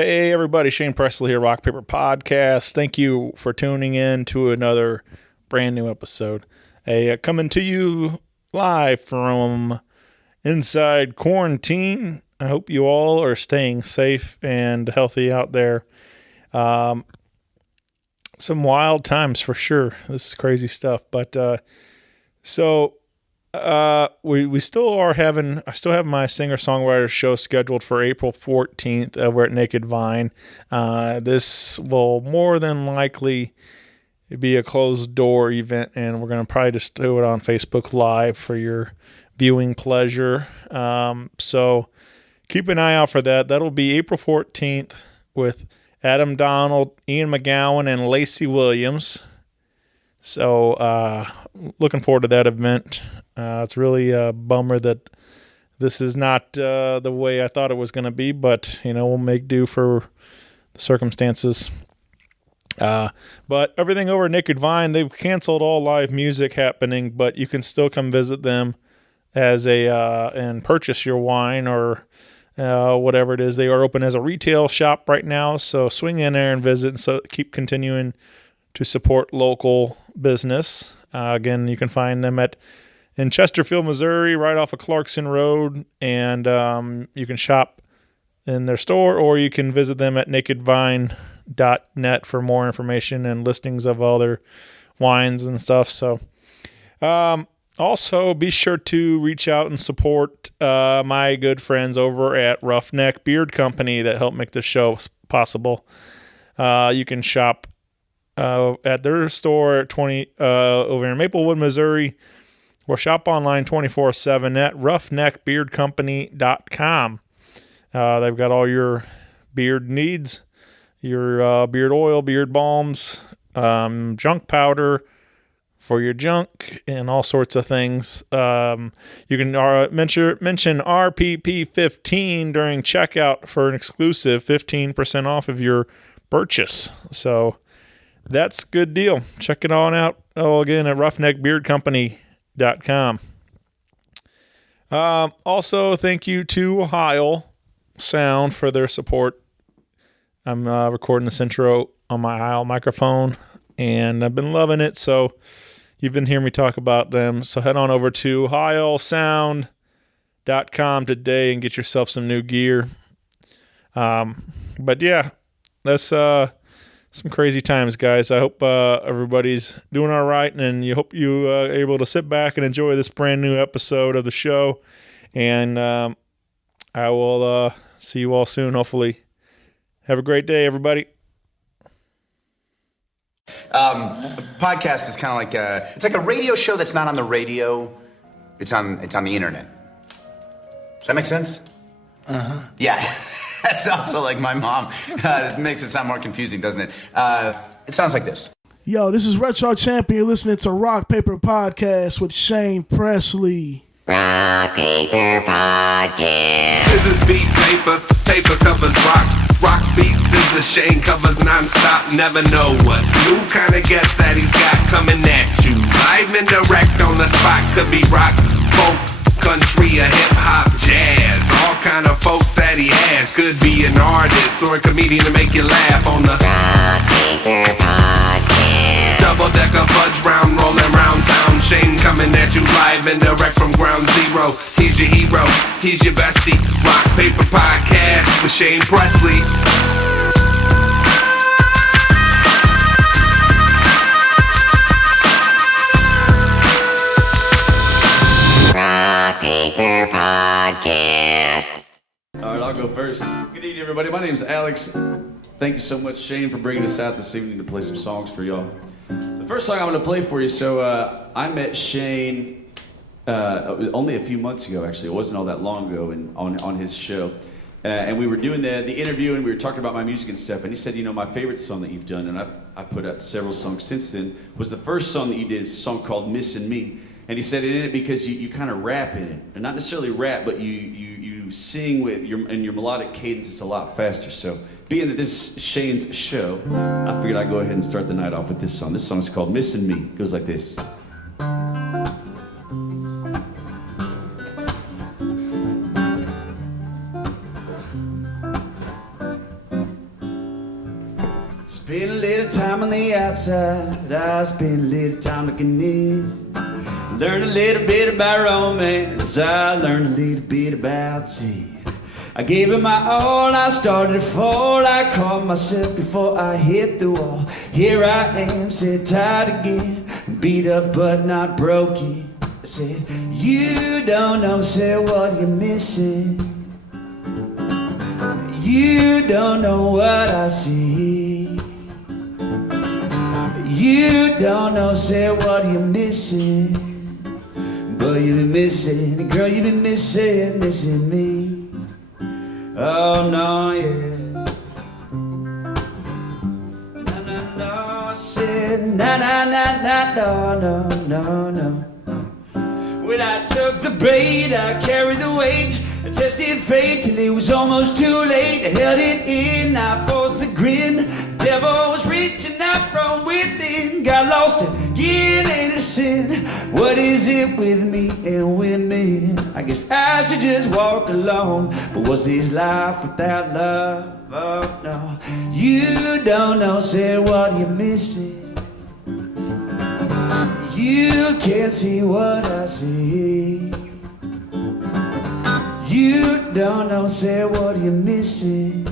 Hey everybody, Shane Presley here, Rock Paper Podcast. Thank you for tuning in to another brand new episode. Coming to you live from inside quarantine. I hope you all are staying safe and healthy out there. Some wild times for sure. This is crazy stuff. But we still are having, I still have my Singer Songwriter show scheduled for April 14th over at Naked Vine. This will more than likely be a closed door event, and we're going to probably just do it on Facebook Live for your viewing pleasure. So keep an eye out for that. That'll be April 14th with Adam Donald, Ian McGowan, and Lacey Williams. So looking forward to that event. It's really a bummer that this is not the way I thought it was going to be, but, we'll make do for the circumstances. But everything over at Naked Vine, they've canceled all live music happening, but you can still come visit them and purchase your wine or whatever it is. They are open as a retail shop right now, so swing in there and visit, and so keep continuing to support local business. Again, you can find them in Chesterfield, Missouri, right off of Clarkson Road, and you can shop in their store, or you can visit them at nakedvine.net for more information and listings of all their wines and stuff. So, also be sure to reach out and support my good friends over at Roughneck Beard Company that help make this show possible. You can shop at their store at over in Maplewood, Missouri, or shop online 24/7 at roughneckbeardcompany.com. They've got all your beard needs, your beard oil, beard balms, junk powder for your junk, and all sorts of things. You can mention RPP15 during checkout for an exclusive 15% off of your purchase. So that's a good deal. Check it on out. Again, at roughneckbeardcompany.com. Also, thank you to Heil Sound for their support. I'm recording this intro on my Heil microphone, and I've been loving it, so you've been hearing me talk about them. So head on over to heilsound.com today and get yourself some new gear. But yeah, that's some crazy times, guys. I hope everybody's doing all right, and you hope you are able to sit back and enjoy this brand new episode of the show. And I will see you all soon, hopefully. Have a great day, everybody. Podcast is kind of like it's like a radio show that's not on the radio. It's on the internet. Does that make sense? Uh-huh. Yeah. That's also like my mom. It makes it sound more confusing, doesn't it? It sounds like this. Yo, this is Retro Champion listening to Rock Paper Podcast with Shane Presley. Rock Paper Podcast. Scissors beat paper, paper covers rock. Rock beats scissors, Shane covers non-stop. Never know what new kind of guest that he's got coming at you. Live and direct on the spot. Could be rock, folk, country, or hip-hop, jazz. All kind of folks that he has. Could be an artist or a comedian to make you laugh on the Rock Paper Podcast. double-decker fudge round, rolling round town. Shane coming at you live and direct from ground zero. He's your hero, he's your bestie. Rock Paper Podcast with Shane Presley. Rock Paper Podcast. All right, I'll go first. Good evening, everybody. My name's Alex. Thank you so much, Shane, for bringing us out this evening to play some songs for y'all. The first song I'm going to play for you, I met Shane it was only a few months ago, actually. It wasn't all that long ago on his show. And we were doing the interview, and we were talking about my music and stuff. And he said, my favorite song that you've done, and I've put out several songs since then, was the first song that you did. It's a song called Missin' Me. And he said it in it because you kind of rap in it. And not necessarily rap, but you sing with your melodic cadence is a lot faster. So being that this is Shane's show, I figured I'd go ahead and start the night off with this song. This song is called Missin' Me. It goes like this. Spend a little time on the outside, I spend a little time looking in. Learn a little bit about romance, I learned a little bit about sin. I gave it my all, I started to fall. I caught myself before I hit the wall. Here I am, said tired again, beat up but not broken. I said, you don't know, said what you're missing. You don't know what I see. You don't know, say what you're missing. But you've been missing, girl, you've been missing me. Oh no, yeah. No, no, no, I said, no, no. When I took the bait, I carried the weight. I tested fate till it was almost too late. I held it in, I forced a grin. The devil was reaching out from within. Got lost again in a sin. What is it with me and women? I guess I should just walk alone. But what's this life without love? Oh no. You don't know, say what you're missing. You can't see what I see. You don't know, say what you're missing.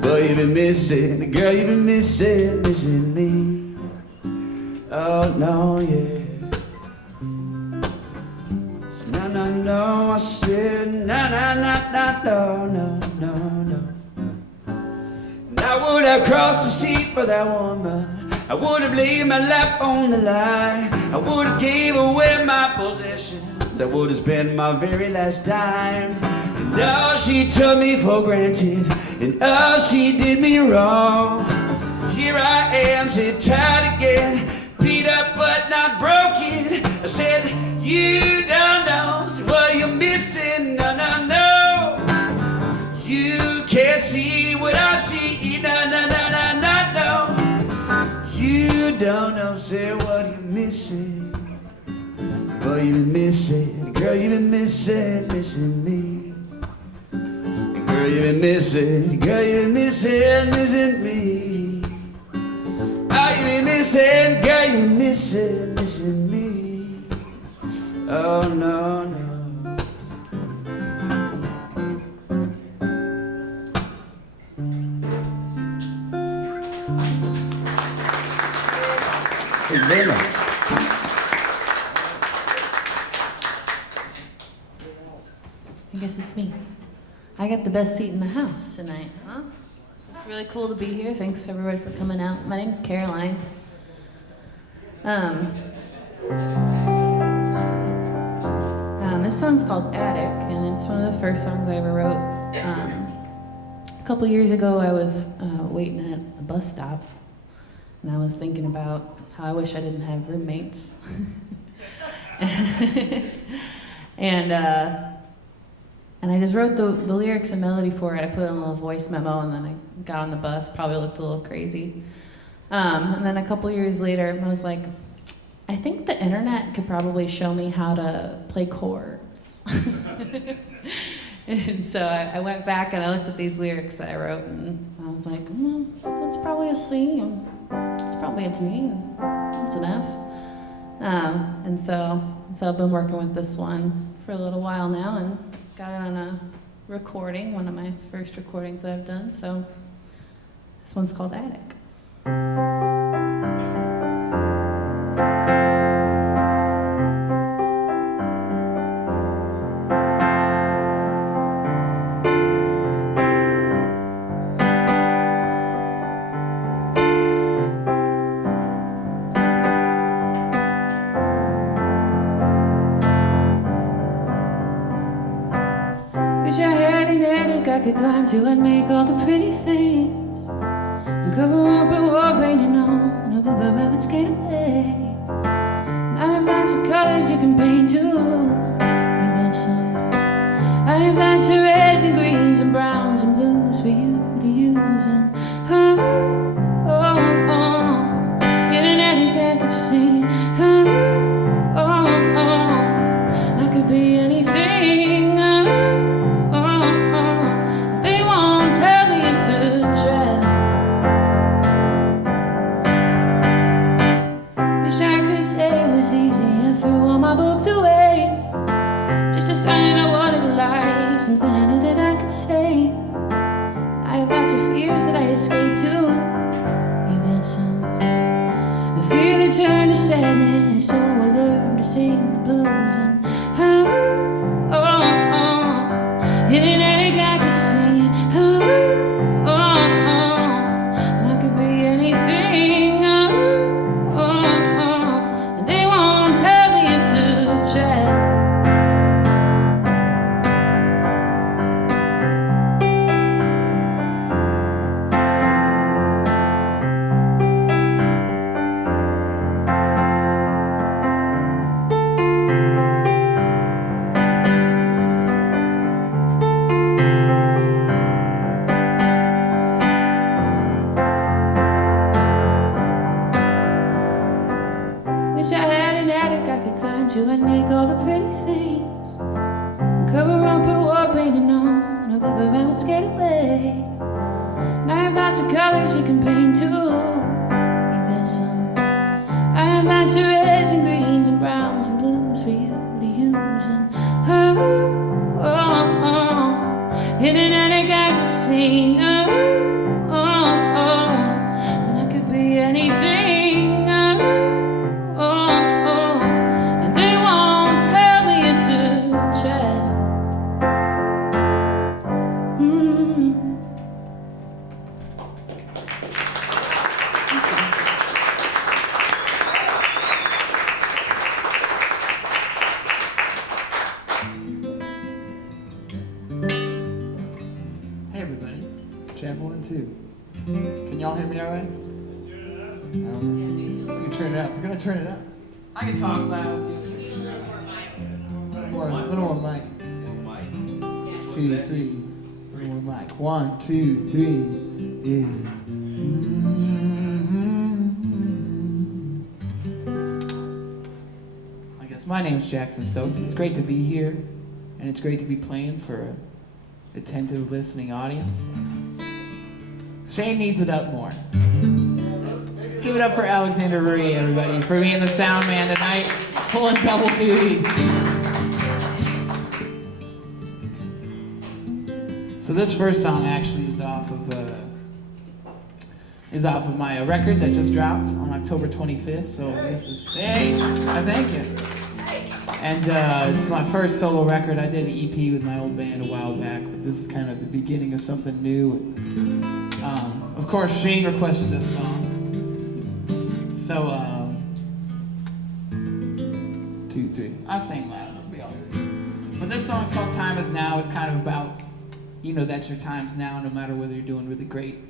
But you've been missing, girl, you've been missing me. Oh no, yeah. No, I said no. And I would have crossed the sea for that woman. I would have laid my life on the line. I would have gave away my possessions. I would have spent my very last dime. And all she took me for granted, and all she did me wrong. Here I am, said tired again, beat up but not broken. I said, you don't know what you're missing, no. You can't see what I see, no. You don't know, say what you're missing. But you've been missing, girl, you've been missing me. Girl, you've been missing, girl, you've been missing me. Oh, you've been missing, girl, you've been missing me. Oh, no. I guess it's me. I got the best seat in the house tonight, huh? It's really cool to be here. Thanks everybody for coming out. My name's Caroline. This song's called Attic, and it's one of the first songs I ever wrote. A couple years ago, I was waiting at a bus stop, and I was thinking about how I wish I didn't have roommates. And I just wrote the lyrics and melody for it. I put in a little voice memo, and then I got on the bus, probably looked a little crazy. And then a couple years later, I was like, I think the internet could probably show me how to play chords. And so I went back and I looked at these lyrics that I wrote, and I was like, that's probably a C. It's probably a G. That's an F. And so I've been working with this one for a little while now, and got it on a recording, one of my first recordings that I've done. So this one's called Attic. I could climb to and make all the pretty things and cover up a wall painting on of where I would skate away. And I have lots of colors you can paint too. You got some. I have lots of reds and greens and browns and blues for you to use. And in an attic I could sing. And I could be anything. They won't tell me it's a trap. do I make all the pretty things and cover up her war painting on a river and would skate away? And I have lots of colors you can paint too. You get some. I have lots of reds and greens and browns and blues for you to use. And in an attic I could sing. And I could be anything. And they won't tell me it's a trap. Hey everybody, check 1, 2. Can y'all hear me all right? We can turn it up. We're gonna turn it up. I can talk loud too. Little more mic. 2, 3. Little more mic. 1, 2, 3. Yeah. I guess my name's Jackson Stokes. It's great to be here, and it's great to be playing for an attentive listening audience. Shane needs it up more. Let's give it up for Alexander Ruwe, everybody, for being the sound man tonight, pulling double duty. So this first song actually is off of my record that just dropped on October 25th. So this is, hey, I thank you. And it's my first solo record. I did an EP with my old band a while back, but this is kind of the beginning of something new. Of course, Shane requested this song. So, 2, 3. I'll sing loud, it'll be all good. But this song's called Time Is Now. It's kind of about, that your time's now, no matter whether you're doing really great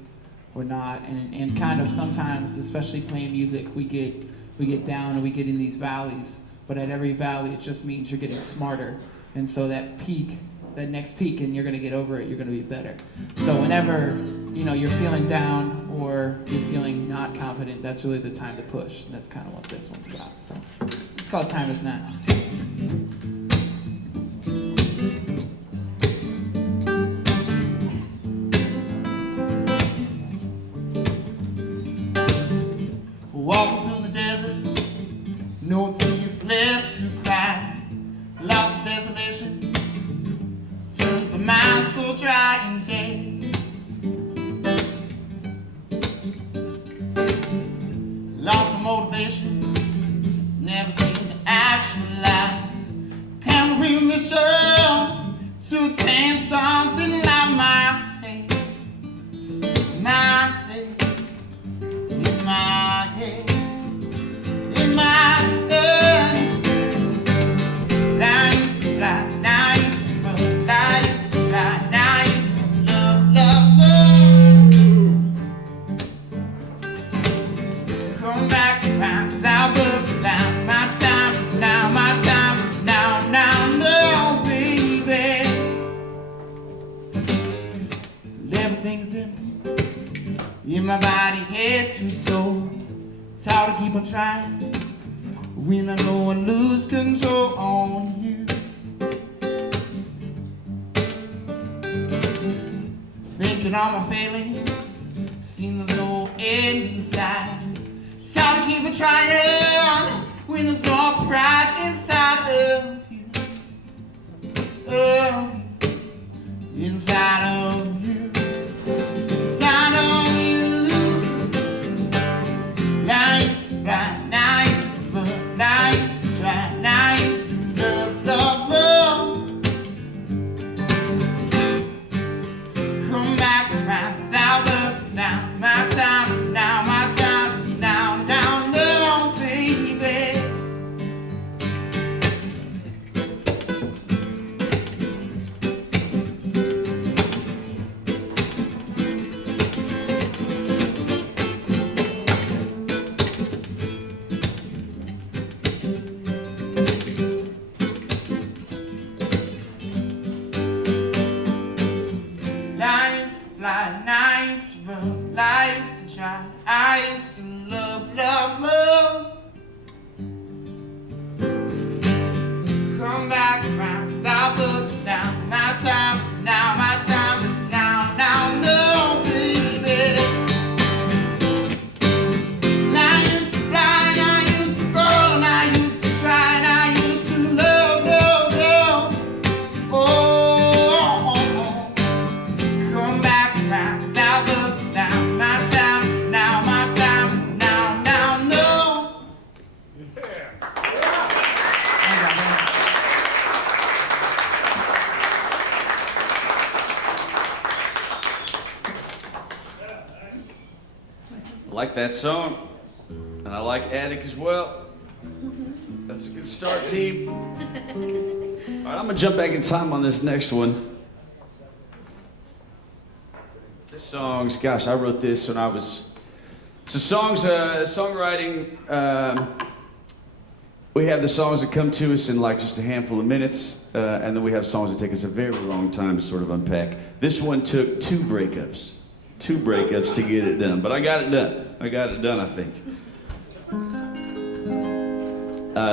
or not. And kind of sometimes, especially playing music, we get down and we get in these valleys. But at every valley, it just means you're getting smarter. And so that next peak, and you're gonna get over it, you're gonna be better. So whenever, you're feeling down or you're feeling not confident, that's really the time to push. And that's kind of what this one's about. So it's called Time Is Now. Walking through the desert, no tears left to cry. Lost in desolation, turns the mind so dry and dead. Lost my motivation, never seemed to actualize. Can't bring me sure to attain something like my head, my head, in my head. In my head, now I used to fly, now I used to run, now I used to try, now I used to love, love, love. Come back around, 'cause I'll look around. My time is now, my time is now, now, now, baby. Everything is empty in my body, head to toe. It's hard to keep on trying when I know I lose control on you. Thinking all my failings, seeing there's no end inside. It's hard to keep on trying when there's no pride inside of you, inside of you, inside of you. Now I used to fly, now I used to run, now I used to try, now I used to love, love, love. Come back around, 'cause I'll look now. My time is now, my time is now, now, now, baby. I used to try, I used to love, love, love. I like that song, and I like Attic as well. That's a good start, team. All right, I'm gonna jump back in time on this next one. This song's, gosh, I wrote this when I was. So songwriting. We have the songs that come to us in like just a handful of minutes, and then we have songs that take us a very long time to sort of unpack. This one took two breakups to get it done, but I got it done, I think.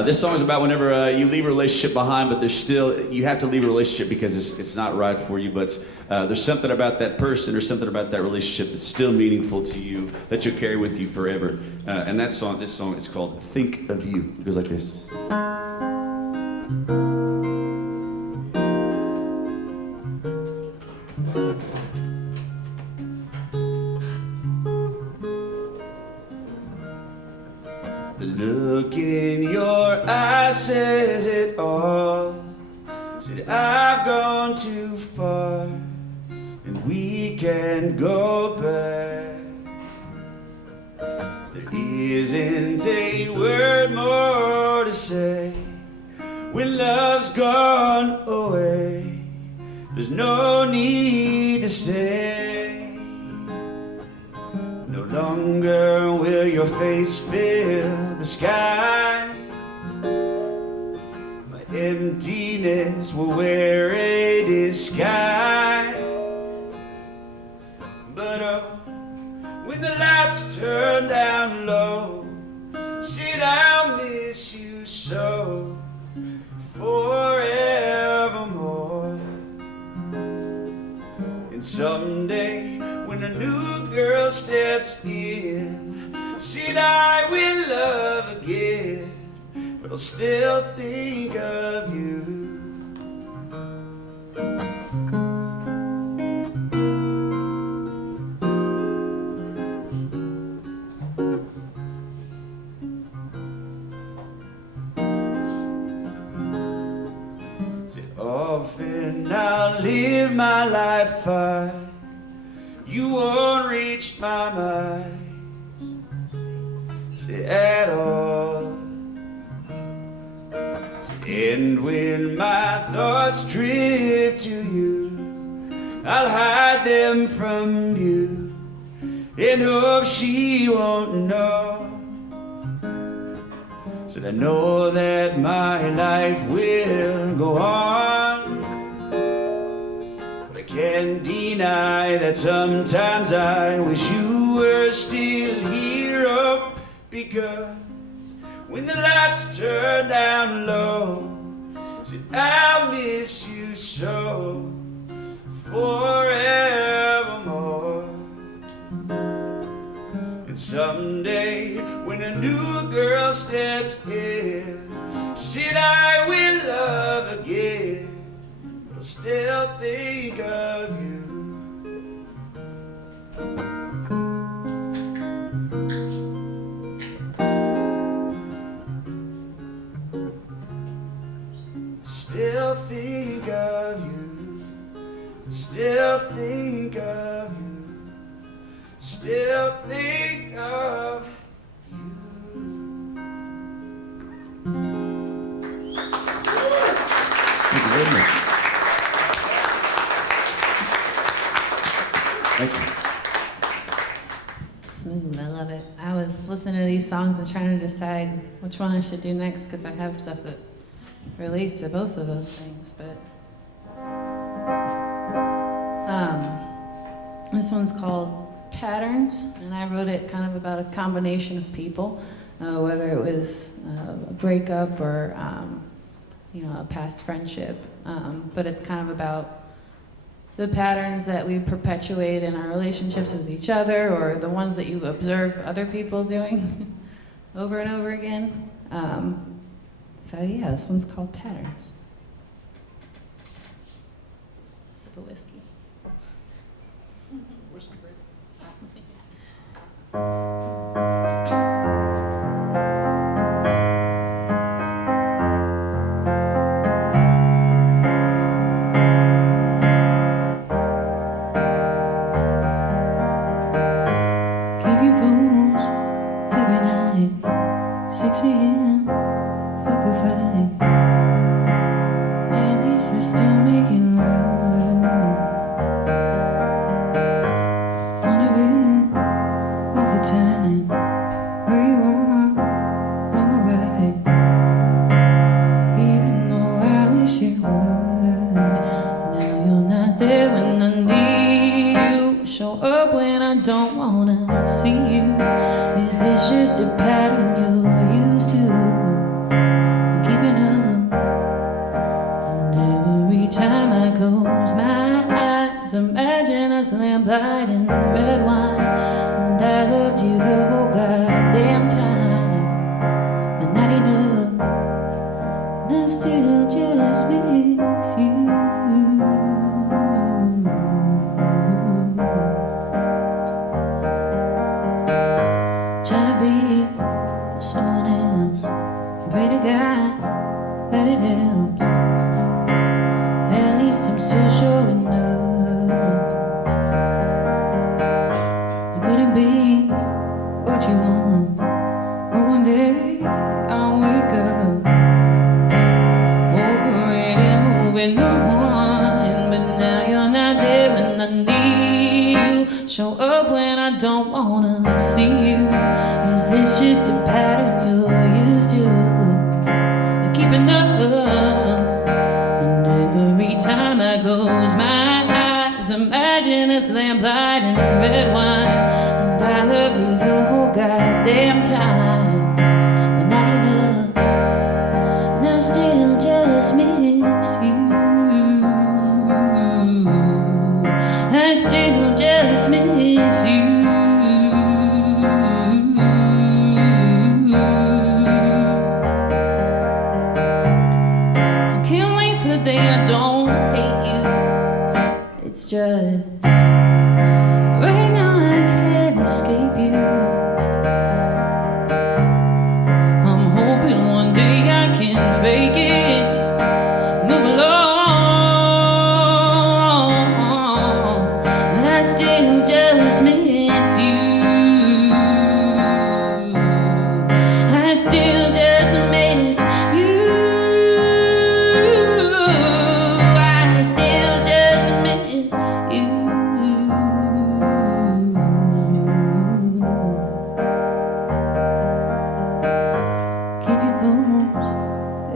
This song is about whenever you leave a relationship behind, but you have to leave a relationship because it's not right for you, but there's something about that person or something about that relationship that's still meaningful to you that you'll carry with you forever. And this song is called Think of You. It goes like this. The look in your eyes says it all. Said I've gone too far, and we can't go back. There isn't a word more to say. When love's gone away, there's no need to stay. No longer will your face fill the sky. My emptiness will wear a disguise. But oh, when the lights turn down low, said I'll miss you so forevermore. And someday when a new girl steps in, said I will love again, but I'll still think of you. Said often I'll live my life far, you won't reach my mind, say at all. Say, and when my thoughts drift to you, I'll hide them from you and hope she won't know. Said I know that my life will go on, can't deny that sometimes I wish you were still here. Oh, because when the lights turn down low, said I'll miss you so forevermore. And someday when a new girl steps in, said I will love again, I'll still think of you. Still think of you. Still think of you. Still think of you. Thank you very much. Thank you. Smooth, I love it. I was listening to these songs and trying to decide which one I should do next because I have stuff that relates to both of those things. But this one's called Patterns, and I wrote it kind of about a combination of people, whether it was a breakup or a past friendship. But it's kind of about the patterns that we perpetuate in our relationships with each other, or the ones that you observe other people doing over and over again. So yeah, this one's called Patterns. Sip of whiskey. Keep you cool fight. 6 a.m. Fuck a fight. At least we're still making love. Wondering all the time where you are on the right. Even though I wish it was. Now you're not there when I need you. Show up when I don't wanna see you. Is this just a pattern you're used to? You're keeping up. And every time I close my eyes, imagine us lamplight and red wine. And I loved you the whole goddamn time, but not enough. And I still just miss you. Trying to be someone else. Pray to God that it helps. At least I'm still showing up. It couldn't be what you want. But one day I'll wake up over it and moving on. But now you're not there when I need you. Show up when I don't wanna see you. Is this just a pattern you're used to? You're keeping up. And every time I close my eyes, imagine us lamplight and red wine. And I loved you the whole goddamn time, but not enough. And I still just miss you. I still just miss you. I can't wait for the day I don't hate you. It's just right now I can't escape you. I'm hoping one day I can fake it, move along, but I still just miss you. I still just miss you. I still just miss you. Keep you close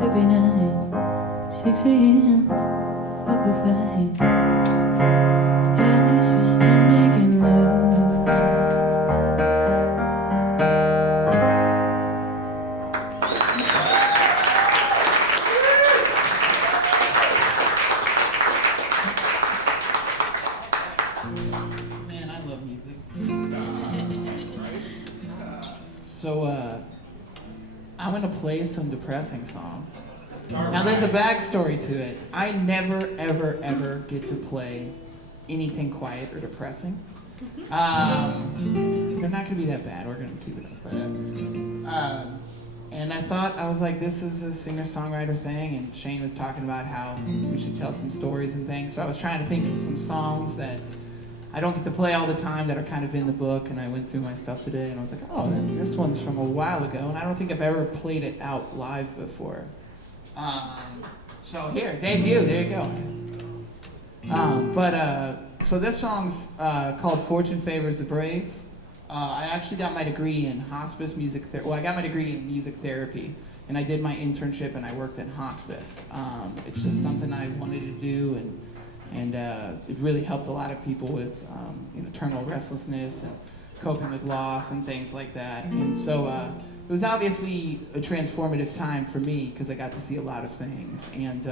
every night. 6 a.m. Fuck a fight. At least we're still making love. Man, I love music. So, I'm gonna play some depressing songs. Now, there's a backstory to it. I never, ever, ever get to play anything quiet or depressing. They're not gonna be that bad. We're gonna keep it up. But, and I thought, I was like, this is a singer-songwriter thing, and Shane was talking about how we should tell some stories and things. So I was trying to think of some songs that I don't get to play all the time that are kind of in the book, and I went through my stuff today, and I was like, oh, this one's from a while ago, and I don't think I've ever played it out live before. So here, debut, there you go. So this song's called Fortune Favors the Brave. I actually got my degree in hospice music therapy. Well, I got my degree in music therapy, and I did my internship, and I worked in hospice. It's just something I wanted to do, and it really helped a lot of people with terminal restlessness and coping with loss and things like that. And so it was obviously a transformative time for me because I got to see a lot of things, and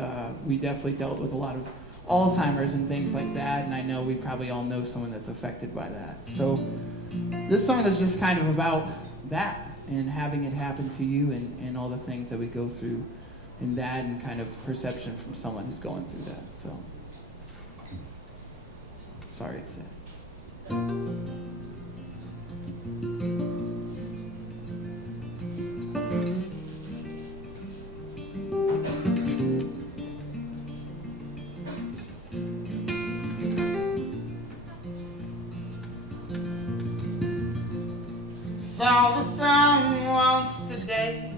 we definitely dealt with a lot of Alzheimer's and things like that, and I know we probably all know someone that's affected by that. So this song is just kind of about that and having it happen to you and all the things that we go through in that and kind of perception from someone who's going through that. So sorry it's sad. Saw the someone songs today,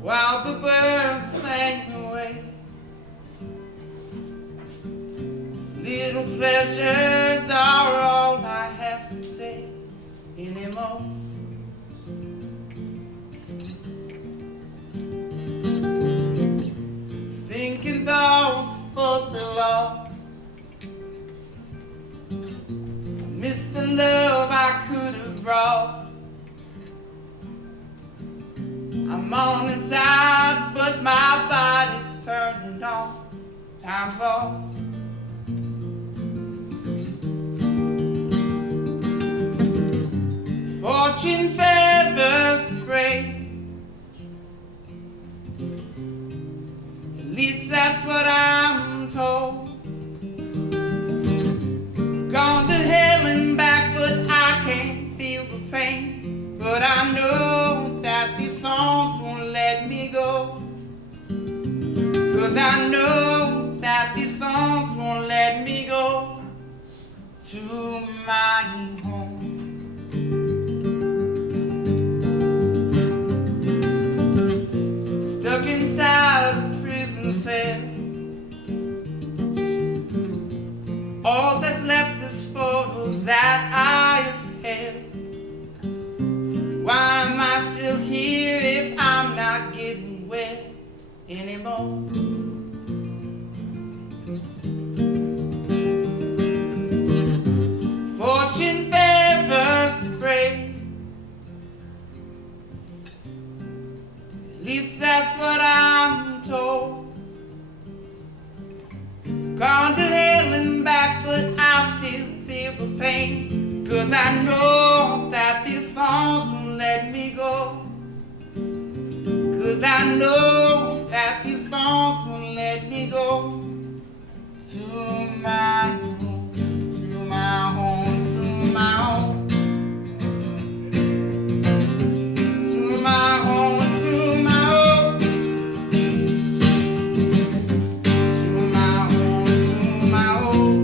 while the birds sang away. Little pleasures are all I have to say anymore. Thinking thoughts but the lost. Miss the love I could have brought. I'm on inside, but my body's turning off. Time's lost. Fortune favors the brave. At least that's what I'm told. Gone to hell and back, but I can't feel the pain. But I know that these songs won't let me go. 'Cause I know that these songs won't let me go to my home. Stuck inside a prison cell. All that's left is photos that I have held. Why am I still here if I'm not getting well anymore? Fortune favors the brave. At least that's what I'm told. Gone to hell and back, but I still feel the pain. 'Cause I know that these songs won't let me go. 'Cause I know that these songs won't let me go to my home, to my home, to my home. To my home, to my home. To my home, to my home.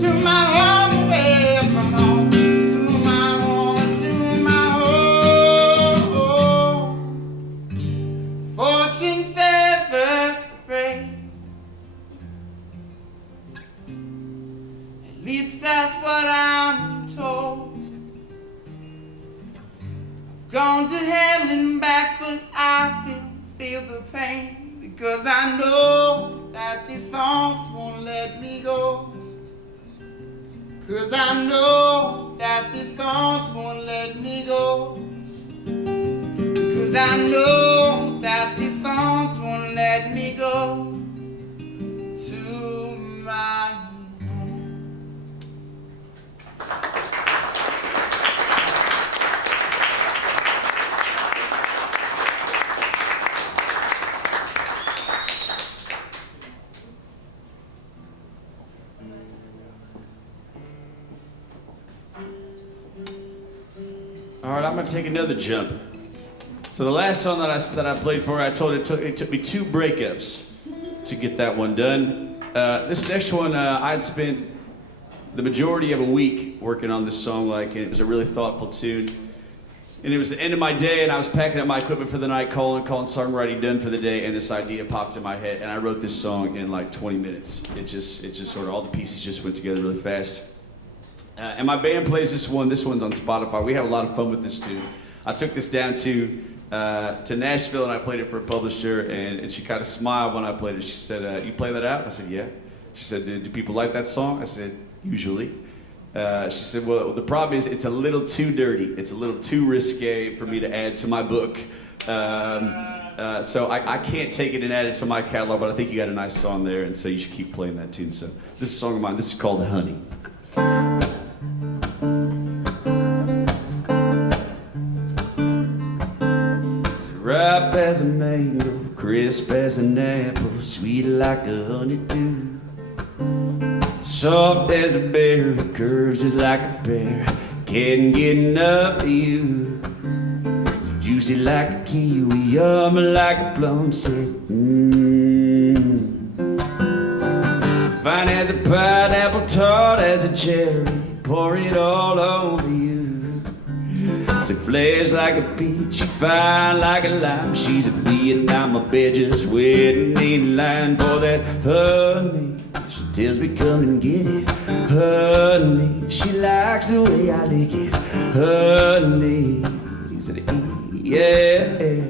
To my home, away from home. To my home, to my home. Fortune favors the brave. At least that's what I'm told. I've gone to hell and back, but I still feel the pain. Because I know that these songs won't let me go. 'Cause I know that these songs won't let me go. 'Cause I know that these songs won't let me go to my home. All right, I'm gonna take another jump. So the last song that I played for, I told it took me 2 breakups to get that one done. This next one, I'd spent the majority of a week working on this song, and it was a really thoughtful tune. And it was the end of my day, and I was packing up my equipment for the night, calling songwriting done for the day, and this idea popped in my head, and I wrote this song in like 20 minutes. It just sort of all the pieces just went together really fast. And my band plays this one. This one's on Spotify. We have a lot of fun with this tune. I took this down to Nashville, and I played it for a publisher, and she kind of smiled when I played it. She said, "You play that out?" I said, "Yeah." She said, "Do people like that song?" I said, "Usually." She said, "Well, the problem is it's a little too dirty. It's a little too risque for me to add to my book. So I can't take it and add it to my catalog, but I think you got a nice song there, and so you should keep playing that tune." So this is a song of mine. This is called Honey. Ripe as a mango, crisp as an apple, sweet like a honeydew. Soft as a berry, curves just like a pear, can't get enough of you. So juicy like a kiwi, yummy like a plum, said Fine as a pineapple, tart as a cherry, pour it all over you. Said flesh like a peach, fine like a lime. She's a Vietnam, a bed just waiting in line for that honey. She tells me come and get it, honey. She likes the way I lick it, honey. Said yeah.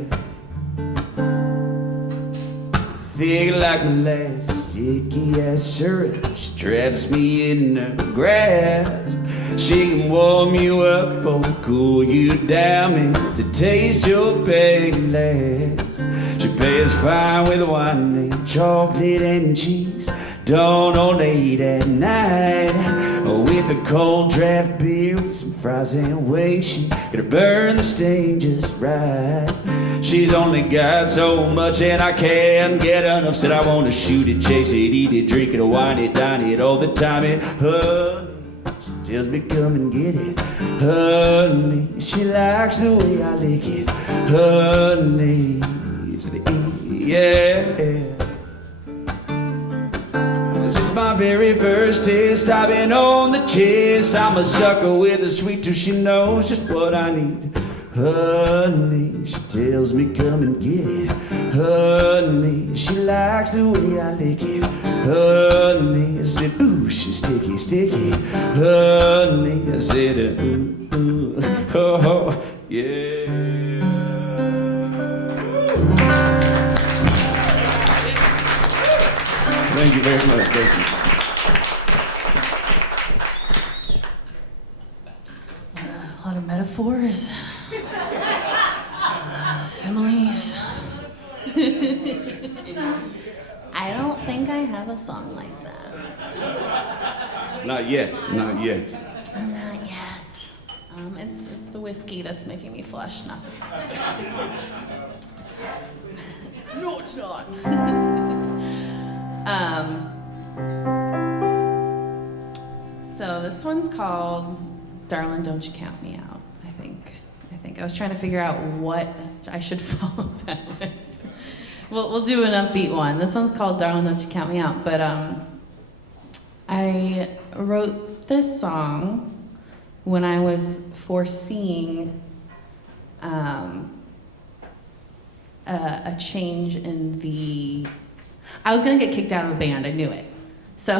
Thick like molasses, sticky as syrup. She traps me in her grasp. She can warm you up or cool you down, man, to taste your pain last. She pays fine with wine and chocolate and cheese. Dawn or late at night, with a cold draft beer with some fries and wings. She gonna burn the stain just right. She's only got so much and I can't get enough. Said I wanna shoot it, chase it, eat it, drink it, wine it, dine it all the time. And honey, she tells me come and get it, honey. She likes the way I lick it, honey. Said yeah. Since my very first taste, I've been on the chase. I'm a sucker with a sweet tooth, she knows just what I need, honey. She tells me come and get it, honey. She likes the way I lick it, honey. I said ooh, she's sticky, sticky, honey. I said ooh, ooh, oh, yeah. Thank you very much. Thank you. A lot of metaphors, similes. I don't think I have a song like that. Not yet. Not yet. Not yet. It's the whiskey that's making me flush, not the fun. No, it's not. So this one's called Darling, Don't You Count Me Out, I think. I was trying to figure out what I should follow that with. We'll do an upbeat one. This one's called Darling, Don't You Count Me Out, but I wrote this song when I was foreseeing a change in the... I was gonna get kicked out of a band, I knew it. So,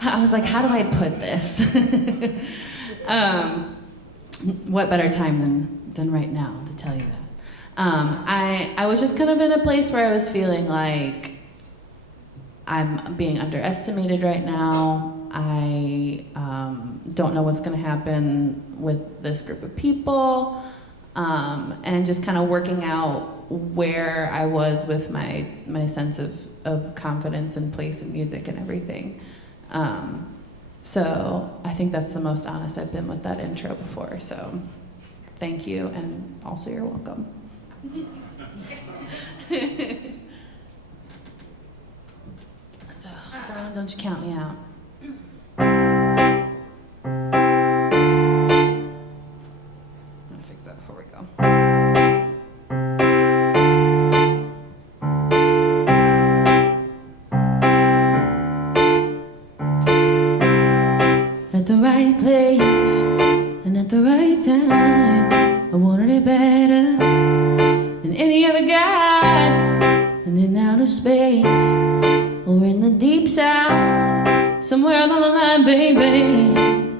I was like, how do I put this? What better time than right now to tell you that? I was just kind of in a place where I was feeling like I'm being underestimated right now. I don't know what's gonna happen with this group of people. And just kind of working out where I was with my sense of confidence and place in music and everything. So I think that's the most honest I've been with that intro before. So thank you, and also you're welcome. So, darling, don't you count me out. Before we go. At the right place and at the right time, I wanted it better than any other guy. And in outer space or in the deep south, somewhere along the line, baby,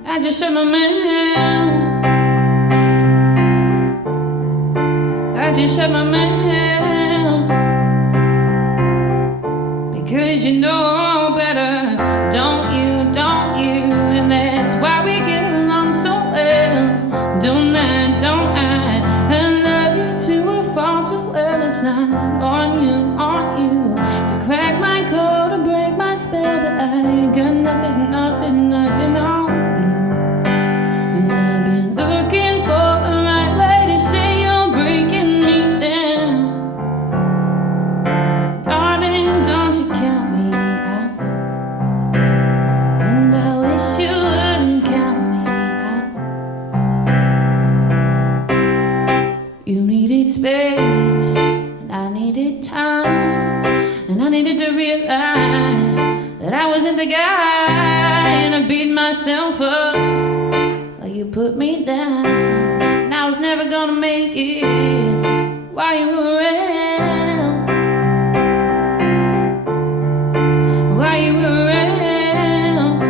I just shut my mouth. I just shut my mouth because you know better, don't you? And that's why we get along so well. Don't I love you to a fault too well. It's not on you to crack my code or break my spell, but I ain't got nothing on you. And I've been looking for the right way to say you're breaking me down. Darling, don't you count me out. And I wish you wouldn't count me out. You needed space, and I needed time, and I needed to realize that I wasn't the guy. and I beat myself up. Like you put me down, and I was never gonna make it while you were around. While you were around,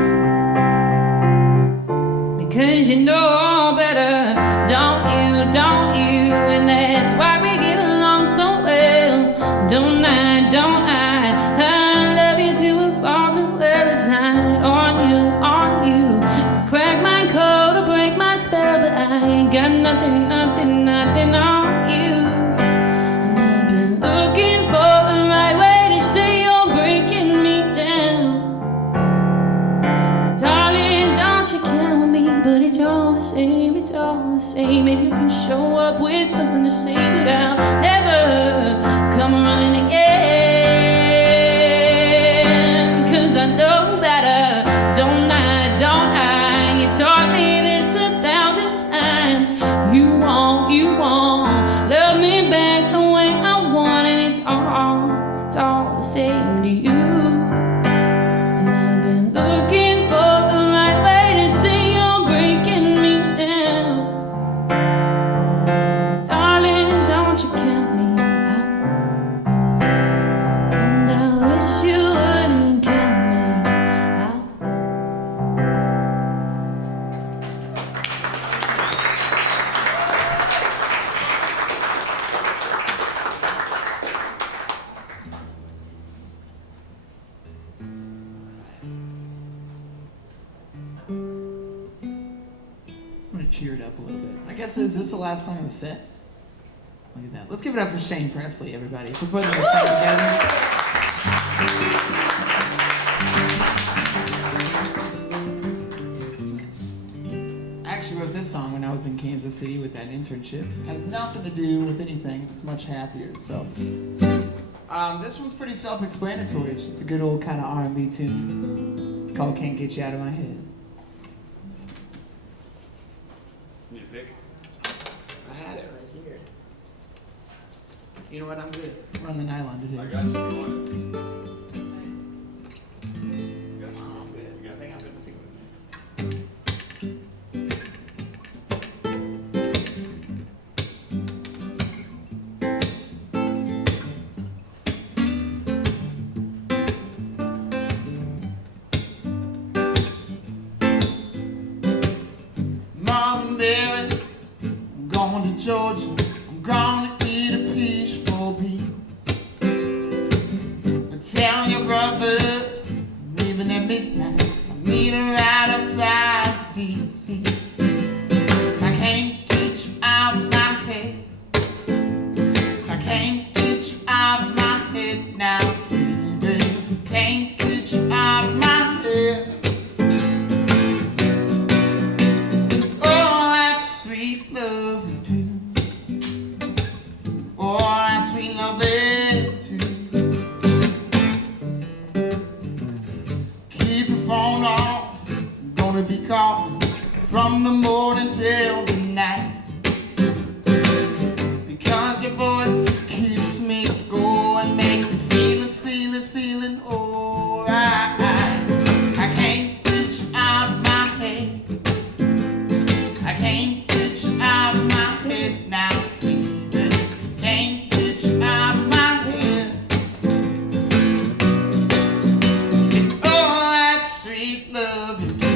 because you know better, don't you, don't you? And that's why we get along so well. Don't I, don't I? I love you till we fall to well. It's not on you to crack my code or break my spell, but I ain't got nothing, nothing, nothing on you. And I've been looking for the right way to say you're breaking me down. Darling, don't you count me, but it's all the same, it's all the same. Maybe you can show up with something to say, but I'll never come running again. Cause I know better, don't I, don't I? You taught me this 1,000 times. You won't love me back the way I want, and it's all the same to you. And I've been looking for the right way to say you're breaking me down. Darling, don't you count me out. And I wish you wouldn't count me out. I'm gonna cheer it up a little bit. I guess is this the last song of the set? Look at that. Let's give it up for Shane Presley, everybody, for putting this song together. I actually wrote this song when I was in Kansas City with that internship. It has nothing to do with anything. It's much happier. So this one's pretty self-explanatory. It's just a good old kind of R&B tune. It's called "Can't Get You Out of My Head." Need a pick? I had it right here. You know what? I'm good. We're on the nylon today. I got you. You want it? I'm good. I think I'm good. Mother Mary, I'm going to Georgia. I'm gonna eat a peaceful piece. Tell your brother I'm leaving at midnight. I'll meet her right outside D.C. I can't get you out of my head. I can't get you out of my head now, baby. Can't get you out of my head. Oh, that sweet love you do. Oh, that sweet love it too. Keep your phone on. I'm gonna be calling from the morning till the night. Because your voice keeps me going, make me feeling alright. I can't get you out of my head. I can't get you out of my head now, baby. Can't get you out of my head. And oh, that sweet love you do.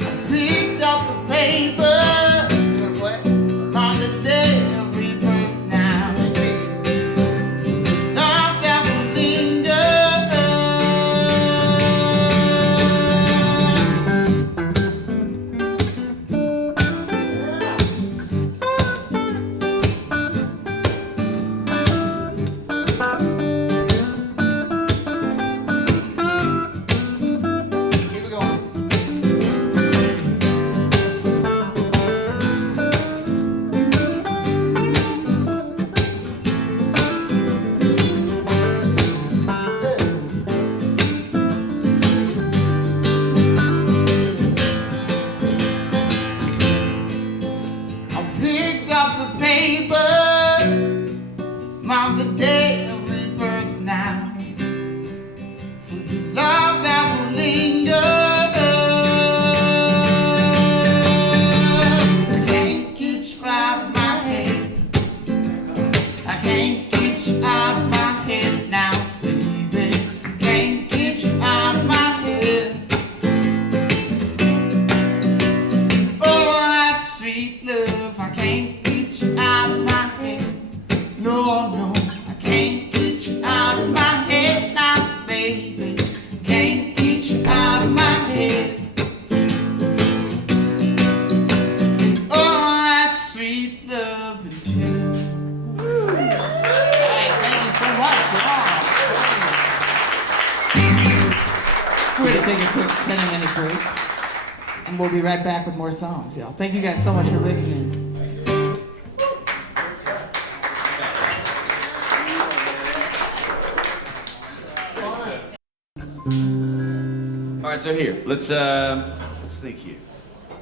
I picked up the papers on the day of rebirth now, baby. Love that will linger. Keep it going. I picked up the papers, marked the day of rebirth now. For the love that will linger. We're going to take a quick 10-minute break, and we'll be right back with more songs, y'all. Thank you guys so much for listening. All right, so here, let's think here.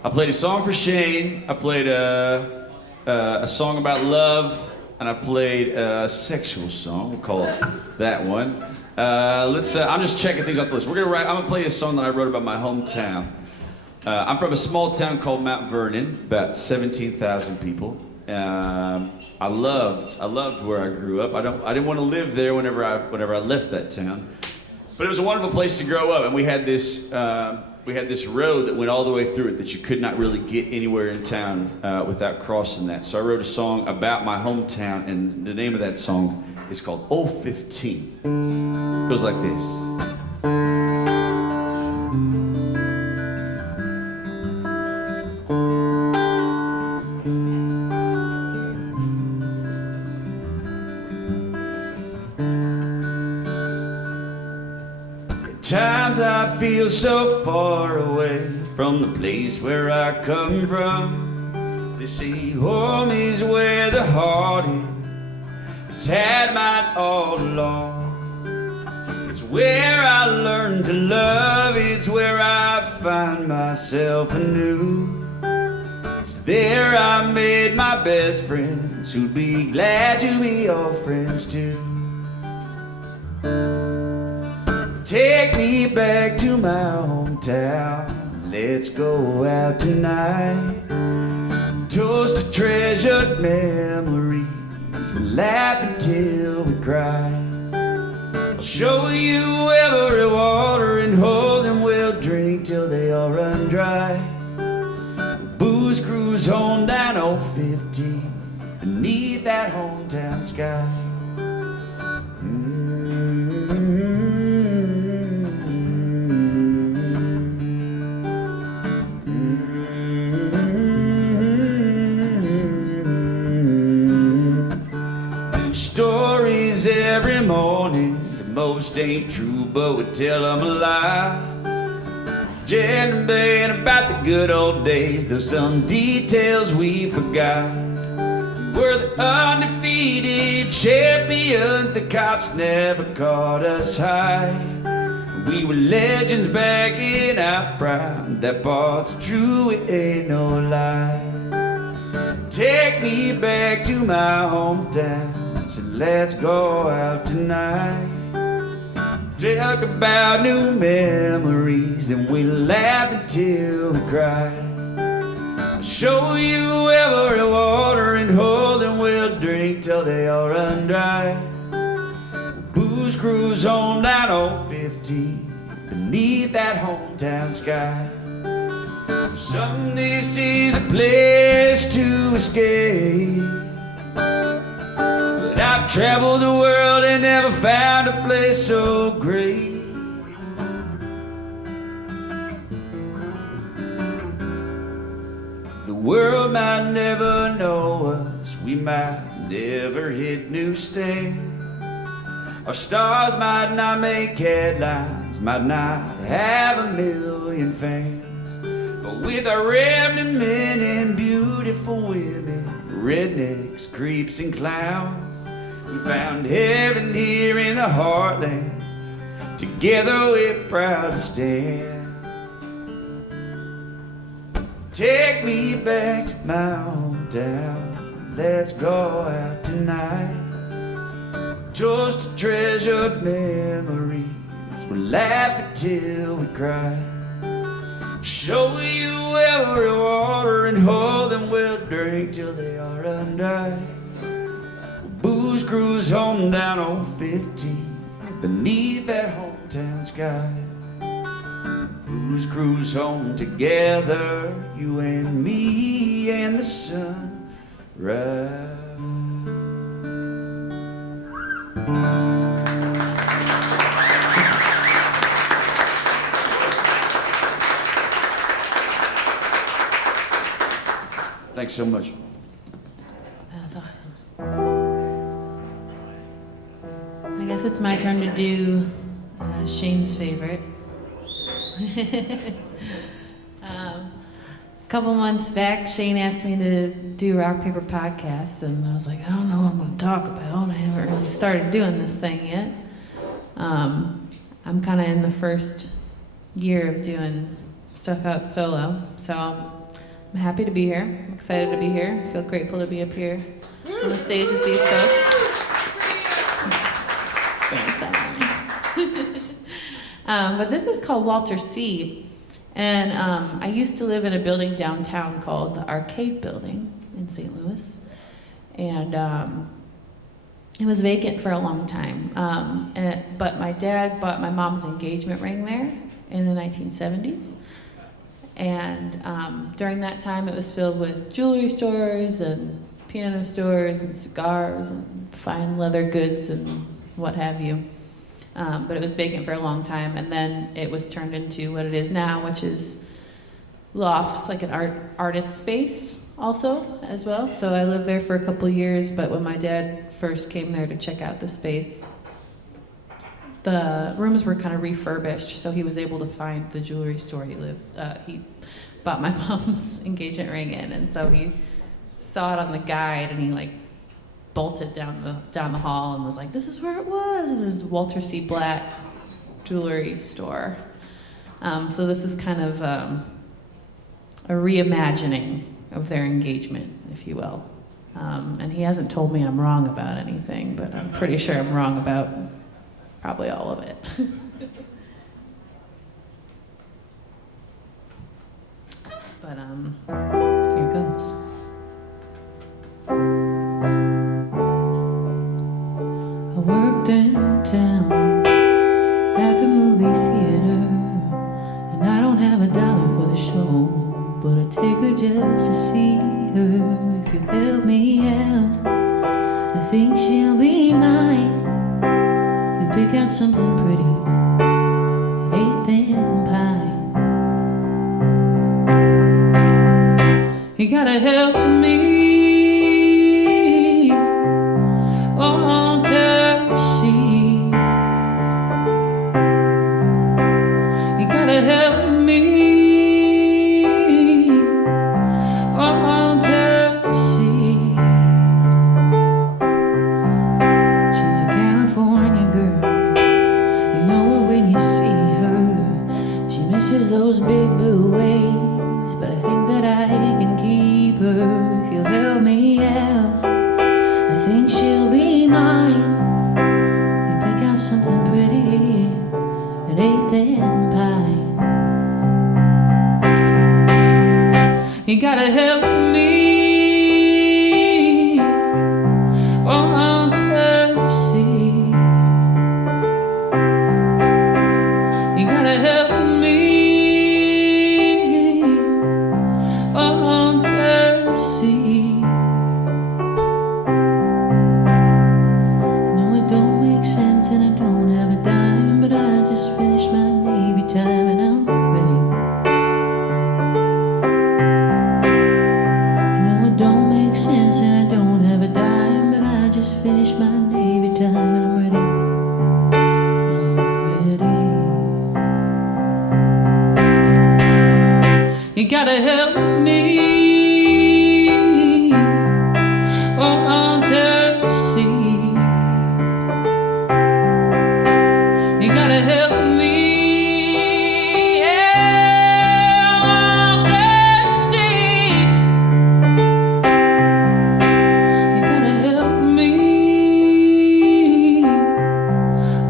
I played a song for Shane. I played a song about love, and I played a sexual song. We'll call it that one. I'm just checking things off the list. I'm gonna play a song that I wrote about my hometown. I'm from a small town called Mount Vernon, about 17,000 people. I loved where I grew up. I didn't want to live there whenever I left that town. But it was a wonderful place to grow up, and we had this road that went all the way through it that you could not really get anywhere in town without crossing that. So I wrote a song about my hometown, and the name of that song is called 015. It goes like this. Times I feel so far away from the place where I come from. They say home is where the heart is. It's had mine all along. It's where I learned to love. It's where I find myself anew. It's there I made my best friends who'd be glad to be your friends too. Take me back to my hometown. Let's go out tonight. Toast to treasured memories. We'll laugh until we cry. I'll show you every water and hole, and we'll drink till they all run dry. Booze cruise home down 015 beneath that hometown sky. Stories every morning, most ain't true, but we tell them a lie. Gentlemen about the good old days, though some details we forgot. We were the undefeated champions, the cops never caught us high. We were legends back in our prime, that part's true, it ain't no lie. Take me back to my hometown. So let's go out tonight. Talk about new memories, and we laugh until we cry. I'll show you every water and hole, and we'll drink till they all run dry. Booze cruise on down 015 beneath that hometown sky. Some this is a place to escape. I've traveled the world and never found a place so great. The world might never know us, we might never hit new stands. Our stars might not make headlines, might not have 1 million fans. But with our remnant men and beautiful women, rednecks, creeps, and clowns, we found heaven here in the heartland. Together we're proud to stand. Take me back to my hometown. Let's go out tonight. Toast to treasured memories. We'll laugh until we cry. Show you every water and hole, then we'll drink till they all run dry. Booze cruise home down 015 beneath that hometown sky. Booze cruise home together, you and me and the sun rise. Thanks so much. That was awesome. I guess it's my turn to do Shane's favorite. A couple months back, Shane asked me to do Rock Paper Podcasts, and I was like, I don't know what I'm going to talk about. I haven't really started doing this thing yet. I'm kind of in the first year of doing stuff out solo, so I'm happy to be here. I'm excited to be here. I feel grateful to be up here on the stage with these folks. Thanks, Emily. But this is called Walter C. And I used to live in a building downtown called the Arcade Building in St. Louis. And it was vacant for a long time. But my dad bought my mom's engagement ring there in the 1970s. And during that time, it was filled with jewelry stores and piano stores and cigars and fine leather goods and what have you. But it was vacant for a long time, and then it was turned into what it is now, which is lofts, like an artist space also as well. So I lived there for a couple years, but when my dad first came there to check out the space, the rooms were kind of refurbished, so he was able to find the jewelry store he bought my mom's engagement ring in, and so he saw it on the guide, and he like bolted down the hall and was like, this is where it was, and it was Walter C. Black jewelry store. So this is kind of a reimagining of their engagement, if you will. And he hasn't told me I'm wrong about anything, but I'm pretty sure I'm wrong about probably all of it. But here goes. I work downtown at the movie theater, and I don't have $1 for the show, but I take her just to see her. If you help me out, I think she'll be mine. If we pick out something pretty, an 8th and pine. You gotta help me. Those big blue waves, but I think that I can keep her if you'll help me out. I think she'll be mine. We pick out something pretty at 8th and Pine. You gotta help me. Want to see. You gotta help me. You gotta help me. Want to see. You gotta help me. Yeah, want to see. You gotta help me.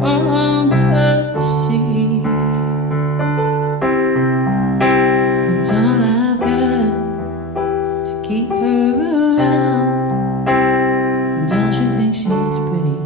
Want to see. It's all I've got to keep her around. Don't you think she's pretty?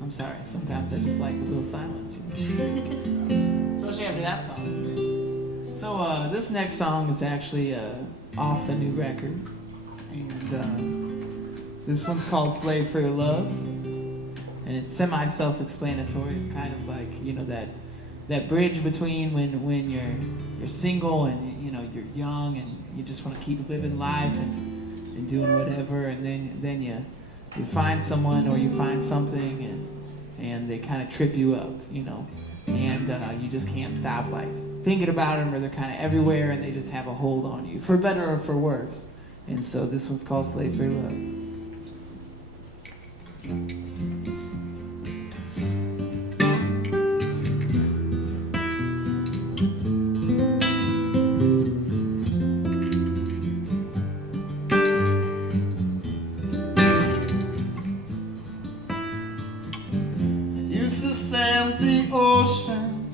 I'm sorry, sometimes I just like a little silence. Especially after that song. So this next song is actually off the new record. And this one's called Slave for Your Love. and it's semi-self-explanatory. It's kind of like, you know, that bridge between when you're single and, you know, you're young and you just want to keep living life and doing whatever, and then you find someone or you find something and they kind of trip you up, you know, and you just can't stop like thinking about them, or they're kind of everywhere and they just have a hold on you, for better or for worse. And so this one's called Slave for Love. Used to sail the ocean,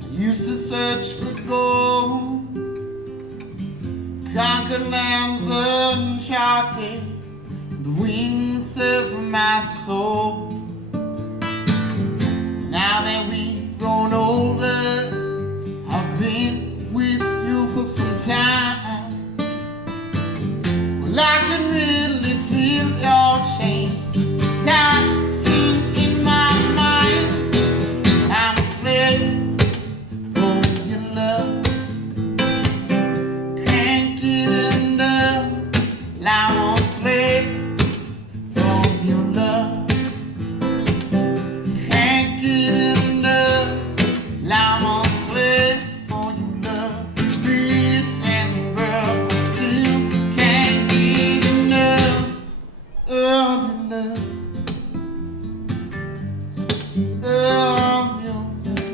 I used to search for gold, conquer lands uncharted, the wings of my soul. Now that we've grown older, I've been with you for some time. Well, I can really feel your chains dancing in my mind. I'm a slave for your love. Can't get enough. I'm a slave for your love. Can't get enough. I'm a slave for your love. Breeze and breath, I still can't get enough of your love. Of your love.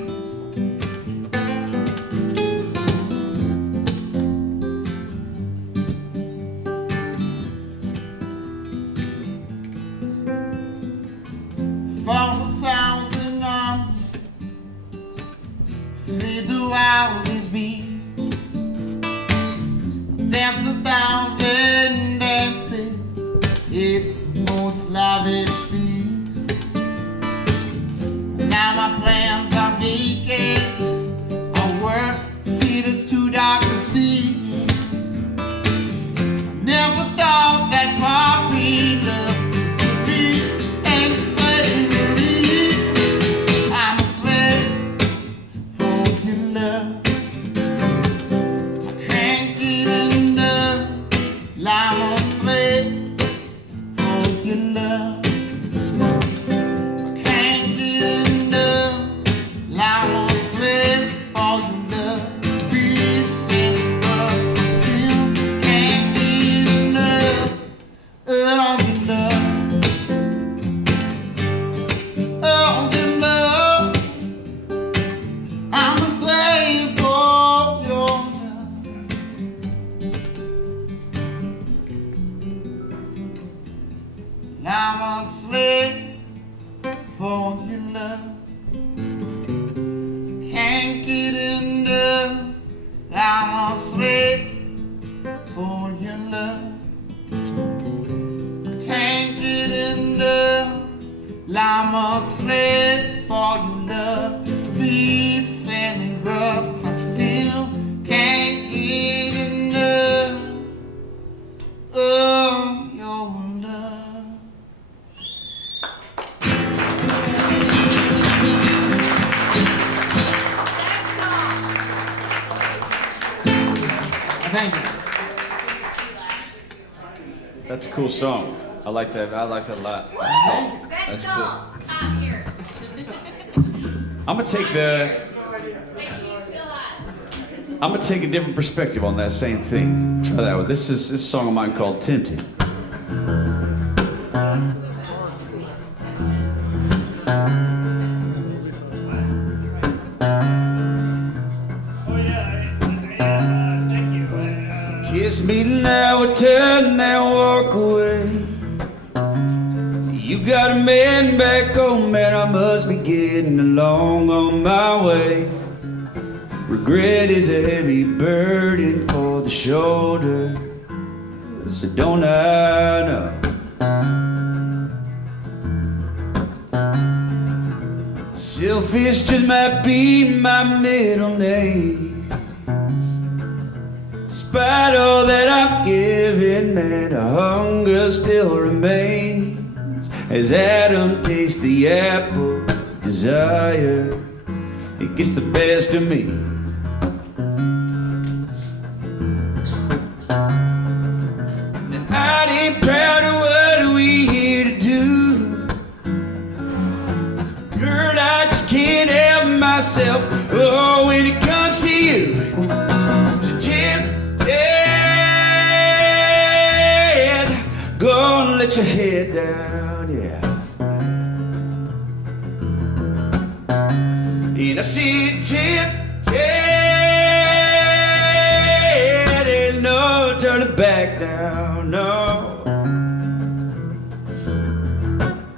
Fought 1,000 armies, slid the wildest beat, danced 1,000 dances, ate the most lavish feast. Now my plans are vacant. I work, see it's too dark to see. I never thought that puppy love could be a slavery. I'm a slave for your love. I can't get enough. I'm a slave for your love. I'm a slave for your love. Breeze and breath, I still can't get enough of your love. Of your love. I'm a slave for your love. I'm a slave for your love. Can't get enough. I'm a slave for your love. Can't get enough. I'm a slave for your love. Beats and rough, I still can't get enough of your love. Thank you. That's a cool song. I like that. I like that a lot. That's cool. I'm gonna take a different perspective on that same thing. Try that one. This is this song of mine called "Tempted." Kiss me now or turn and walk away. You got a man back home, man, I must be getting along on my way. Regret is a heavy burden for the shoulder, so don't I know? Selfish just might be my middle name. Despite all that I'm giving, man, the hunger still remains. as Adam tastes the apple desire, it gets the best of me. And I ain't proud of what we here to do. Girl, I just can't help myself. Oh, when it comes to you, so tempted. Go and let your head down, yeah. And I see tempted, and no turning back now, no.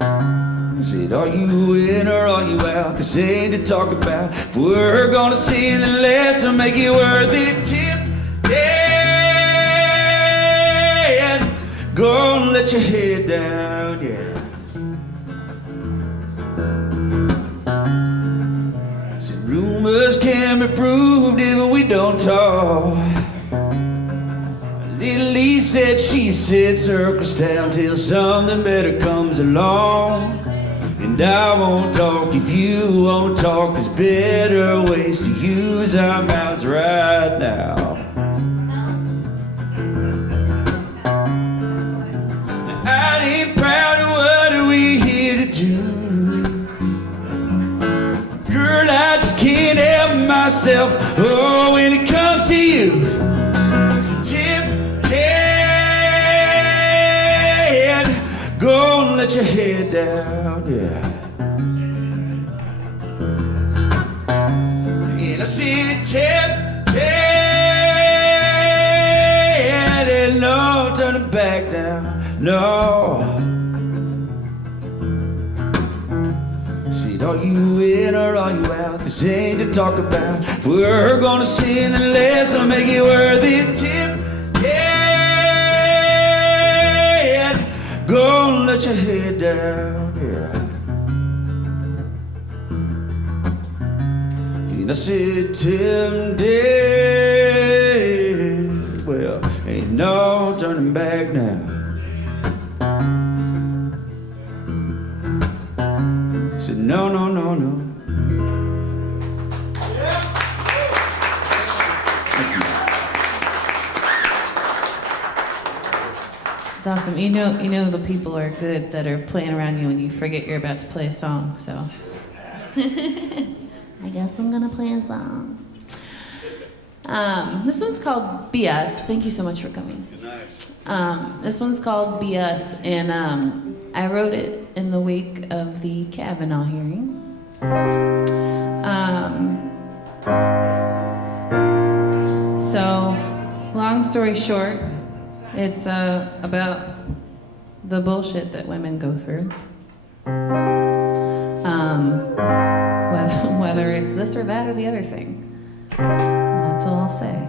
I said, are you in or are you out? This ain't to talk about. If we're gonna see, then let's make it worth it. Tempted, go and let your head down, yeah. Rumors can be proved even we don't talk. Little Lee said, she said, circles down till something better comes along. And I won't talk if you won't talk. There's better ways to use our mouths right now. I ain't proud of what we here to do. Girl, I just can't help myself. Oh, when it comes to you, so tempted. Go and let your head down, yeah. And I see it tempted, and no turning back down, no. Said, are you in or are you out? This ain't to talk about. If we're gonna sin, then let's make it worth it. Tempted, go and let your head down, yeah. And I said, tempted, well, ain't no turning back now. I said, no, no, no, no. It's awesome. You know the people are good that are playing around you when you forget you're about to play a song, so. I guess I'm gonna play a song. This one's called BS. Thank you so much for coming. Good night. This one's called BS, and I wrote it in the wake of the Kavanaugh hearing. So, long story short, it's about the bullshit that women go through. Whether it's this or that or the other thing. And that's all I'll say.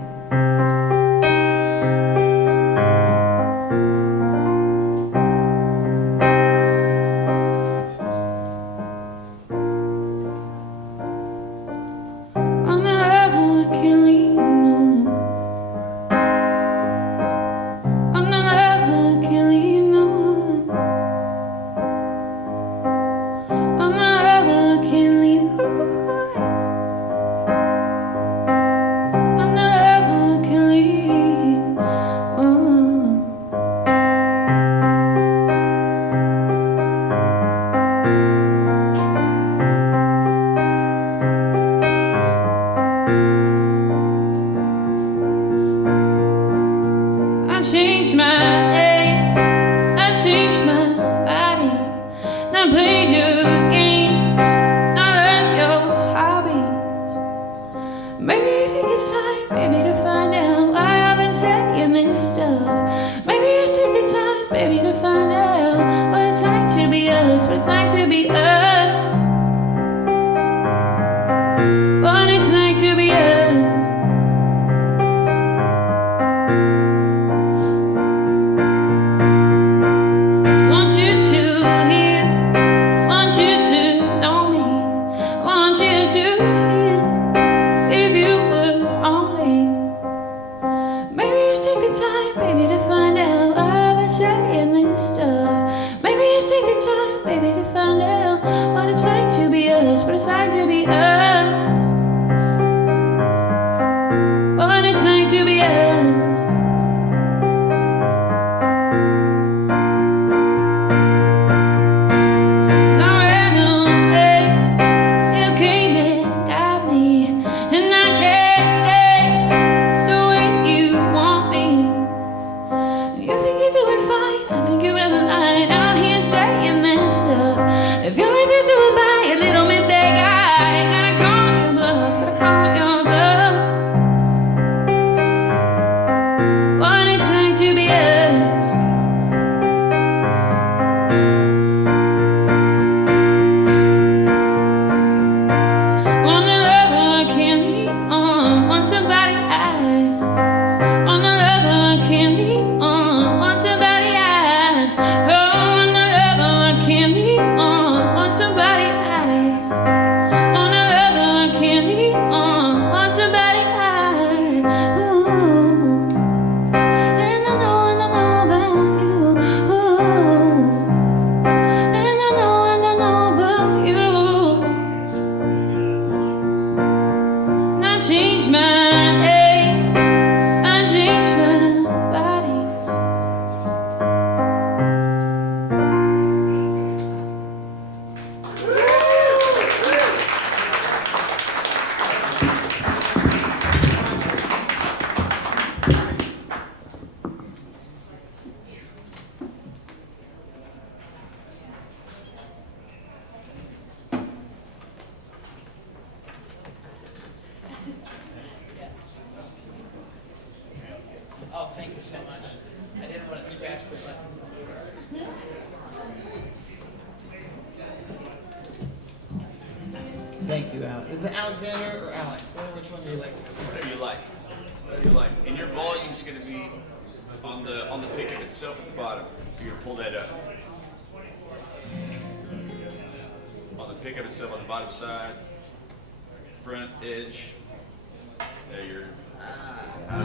Maybe just take the time baby, to find out what it's like to be us, what it's like to be us. What it's like to be us. If your life is doing by a little mistake, I gotta call your bluff, gotta call your bluff. What it's like to be us. Want a lover I can't lean on, want somebody I want a lover I can't lean on, want somebody I want a lover I can't lean on. Somebody I want a lover I can't lean on, want somebody I ooh. And I know about you, ooh. And I know about you. And I changed my name, I changed my body. Oh, thank you so much. I didn't want to scratch the buttons. Thank you, Alex. Is it Alexander or Alex? Which one do you like? Whatever you like. Whatever you like. And your volume's going to be on the pickup itself at the bottom. You're going to pull that up. On the pickup itself on the bottom side, front edge. There you're. Now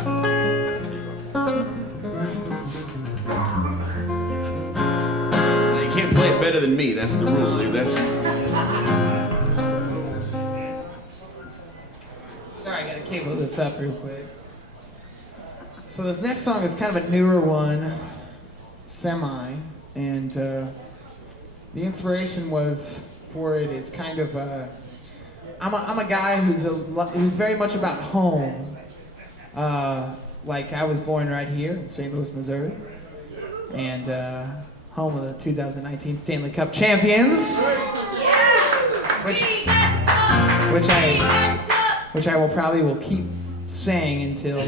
you can't play it better than me. That's the rule, dude. That's. Sorry, I gotta cable this up real quick. So this next song is kind of a newer one, semi, and the inspiration was for it is kind of I'm a guy who's very much about home. Like I was born right here in St. Louis, Missouri, and home of the 2019 Stanley Cup champions, which I will keep saying until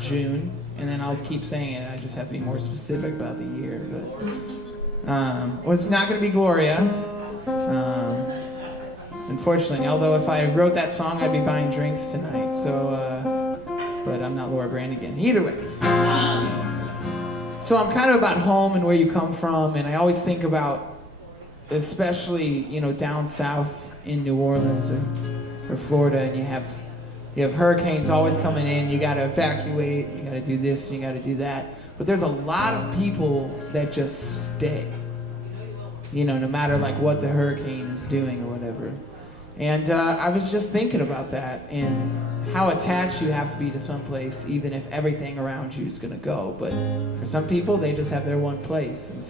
June, and then I'll keep saying it. I just have to be more specific about the year. But well, it's not going to be Gloria, unfortunately. Although if I wrote that song, I'd be buying drinks tonight. So, but I'm not Laura Branigan. Either way. So I'm kind of about home and where you come from, and I always think about, especially down south in New Orleans or Florida, and you have hurricanes always coming in. You got to evacuate. You got to do this. You got to do that. But there's a lot of people that just stay. No matter like what the hurricane is doing or whatever. And I was just thinking about that and how attached you have to be to some place, even if everything around you is gonna go. But for some people, they just have their one place, and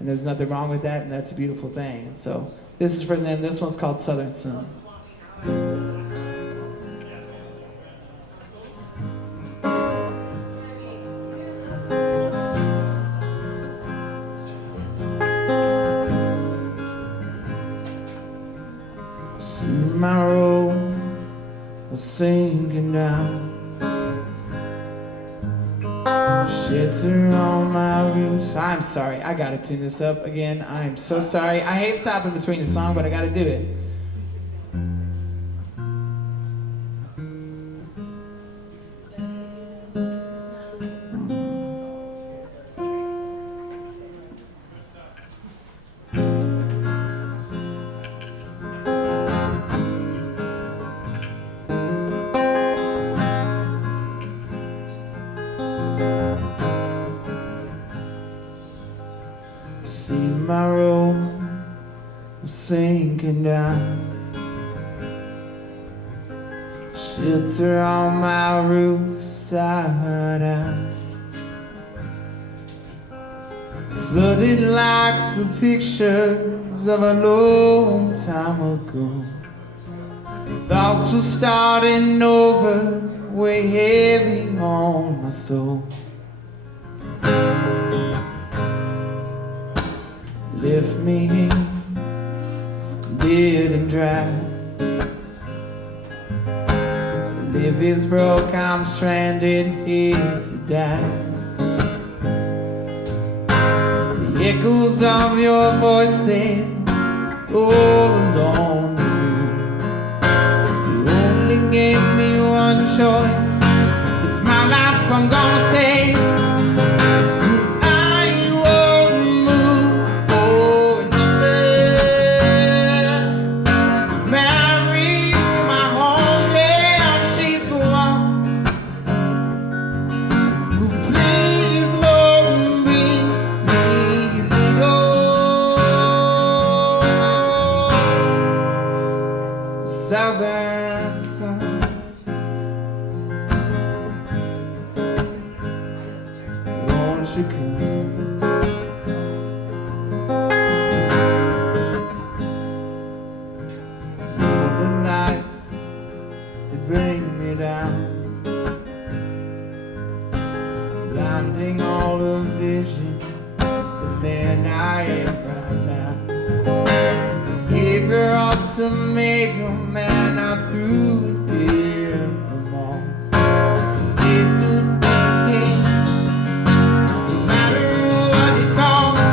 there's nothing wrong with that, and that's a beautiful thing. And so this is for them. This one's called Southern Sun. See my road was sinking now. Shelter on my roots. I'm sorry, I gotta tune this up again. I'm so sorry. I hate stopping between the song, but I gotta do it. See my road sinking down. Shelter on my roof, side out. Flooded like the pictures of a long time ago. Thoughts were starting over, way heavy on my soul. Left me here, dead and dry. The live is broke, I'm stranded here to die. The echoes of your voices all along the route. You only gave me one choice. It's my life I'm gonna save. Southern sun, won't you come? Northern lights, they bring me down, blinding all the vision, the man I am right now. Give your ultimatum, man, I threw it in the malls. Instead do anything, no matter what it costs.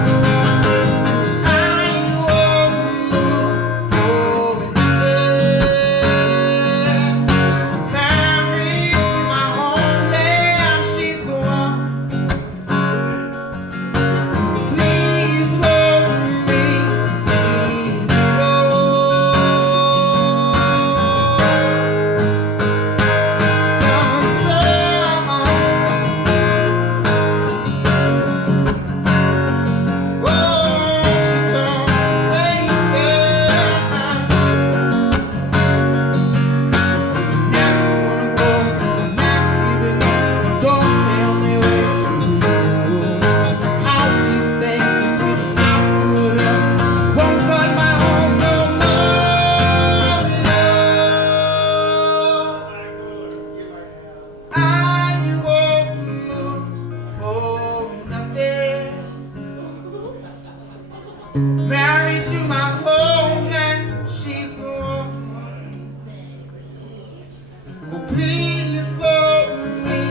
I won't move for nothing. Married to my homeland, she's the one. Please love me.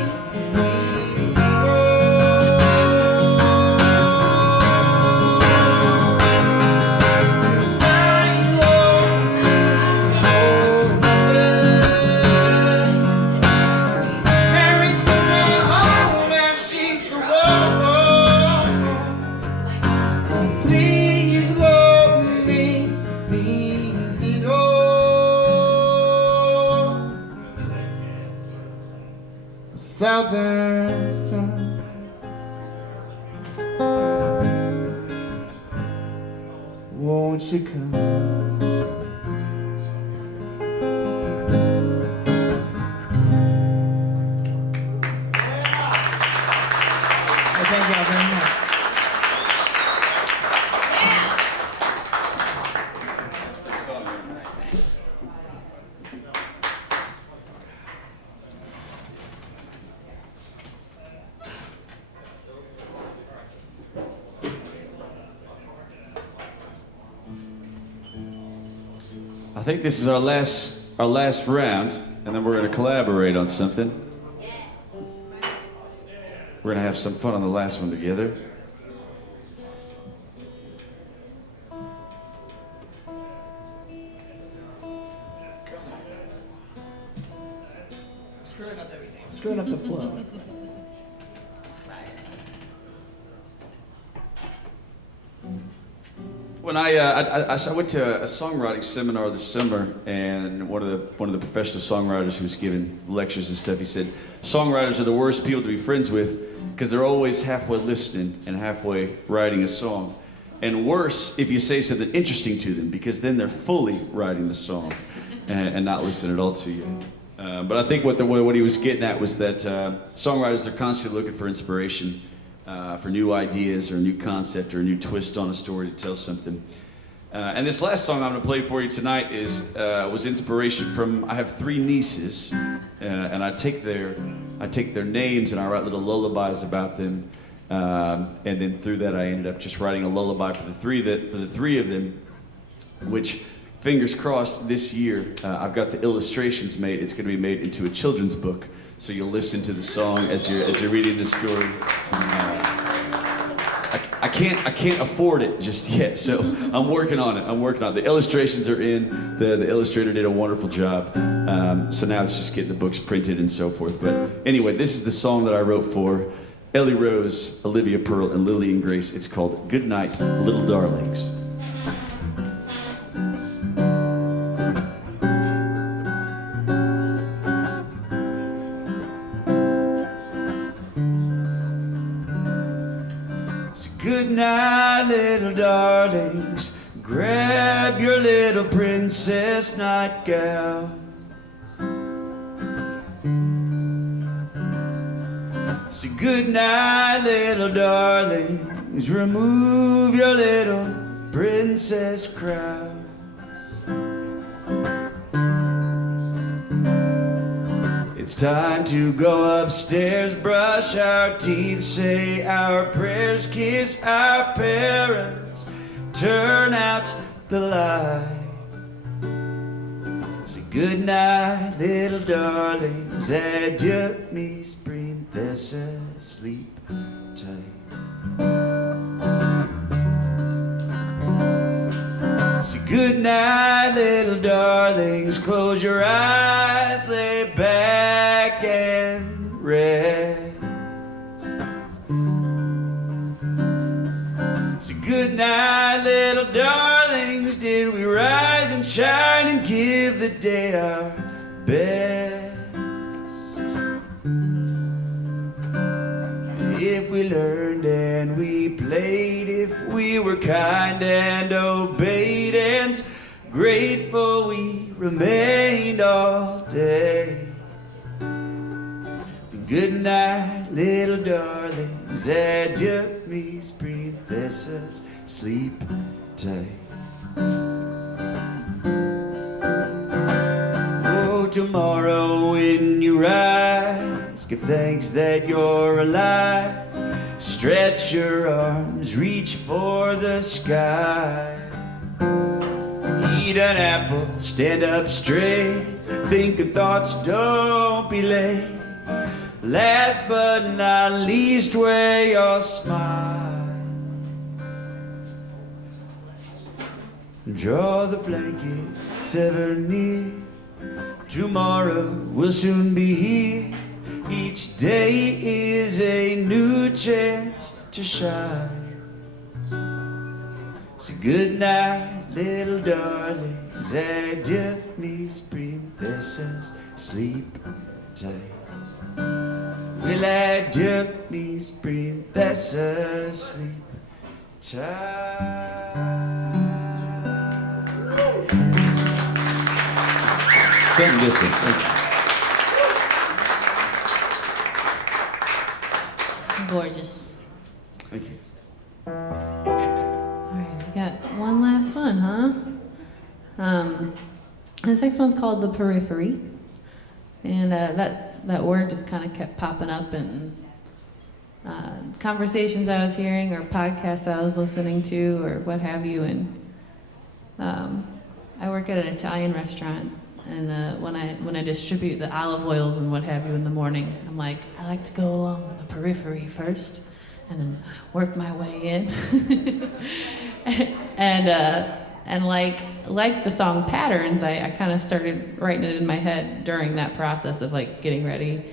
Married to my homeland, she's the one. Oh, please love me, married to my homeland, she's the one. Please love me, Southern sun, won't you come? Thank y'all very much. I think this is our last round, and then we're going to collaborate on something. We're going to have some fun on the last one together. Screwing up the flow. When I went to a songwriting seminar this summer, and one of the professional songwriters who was giving lectures and stuff, he said, songwriters are the worst people to be friends with because they're always halfway listening and halfway writing a song. and worse if you say something interesting to them, because then they're fully writing the song and not listening at all to you. But I think what he was getting at was that songwriters, they're constantly looking for inspiration, for new ideas or a new concept or a new twist on a story to tell something. And this last song I'm going to play for you tonight was inspiration from, I have 3 nieces, and I take their names and I write little lullabies about them. And then through that I ended up just writing a lullaby for the three of them, which, fingers crossed, this year I've got the illustrations made. It's going to be made into a children's book, so you'll listen to the song as you're reading the story. I can't afford it just yet, so I'm working on it. The illustrations are in. The illustrator did a wonderful job. So now it's just getting the books printed and so forth. But anyway, this is the song that I wrote for Ellie Rose, Olivia Pearl, and Lillian Grace. It's called Good Night, Little Darlings. Good night, little darlings. Grab your little princess nightgown. Say good night, little darlings. Remove your little princess crowns. It's time to go upstairs, brush our teeth, say our prayers, kiss our parents, turn out the light. Say good night, little darlings, adieu, mis princesas, sleep tight. Say good night, little darlings, close your eyes, lay back and rest. Say good night, little darlings, did we rise and shine and give the day our best? If we learned and we played, if we were kind and obeyed and grateful we remained all day. Good night, little darlings, adieu, mis princesas, sleep tight. Oh, tomorrow when you rise, give thanks that you're alive. Stretch your arms, reach for the sky. Eat an apple, stand up straight. Think of thoughts, don't be late. Last but not least, wear your smile. Draw the blankets ever near. Tomorrow will soon be here. Each day is a new chance to shine. So good night, little darlings, adieu, mis princesas, sleep tight. Well, adieu, mis princesas, sleep tight. Something different. Thank you. Gorgeous. Thank you. All right, we got one last one, huh? This next one's called The Periphery. And that word just kind of kept popping up in conversations I was hearing or podcasts I was listening to or what have you. And I work at an Italian restaurant. And when I distribute the olive oils and what have you in the morning, I'm like, I like to go along with the periphery first, and then work my way in. and like the song Patterns, I kind of started writing it in my head during that process of like getting ready,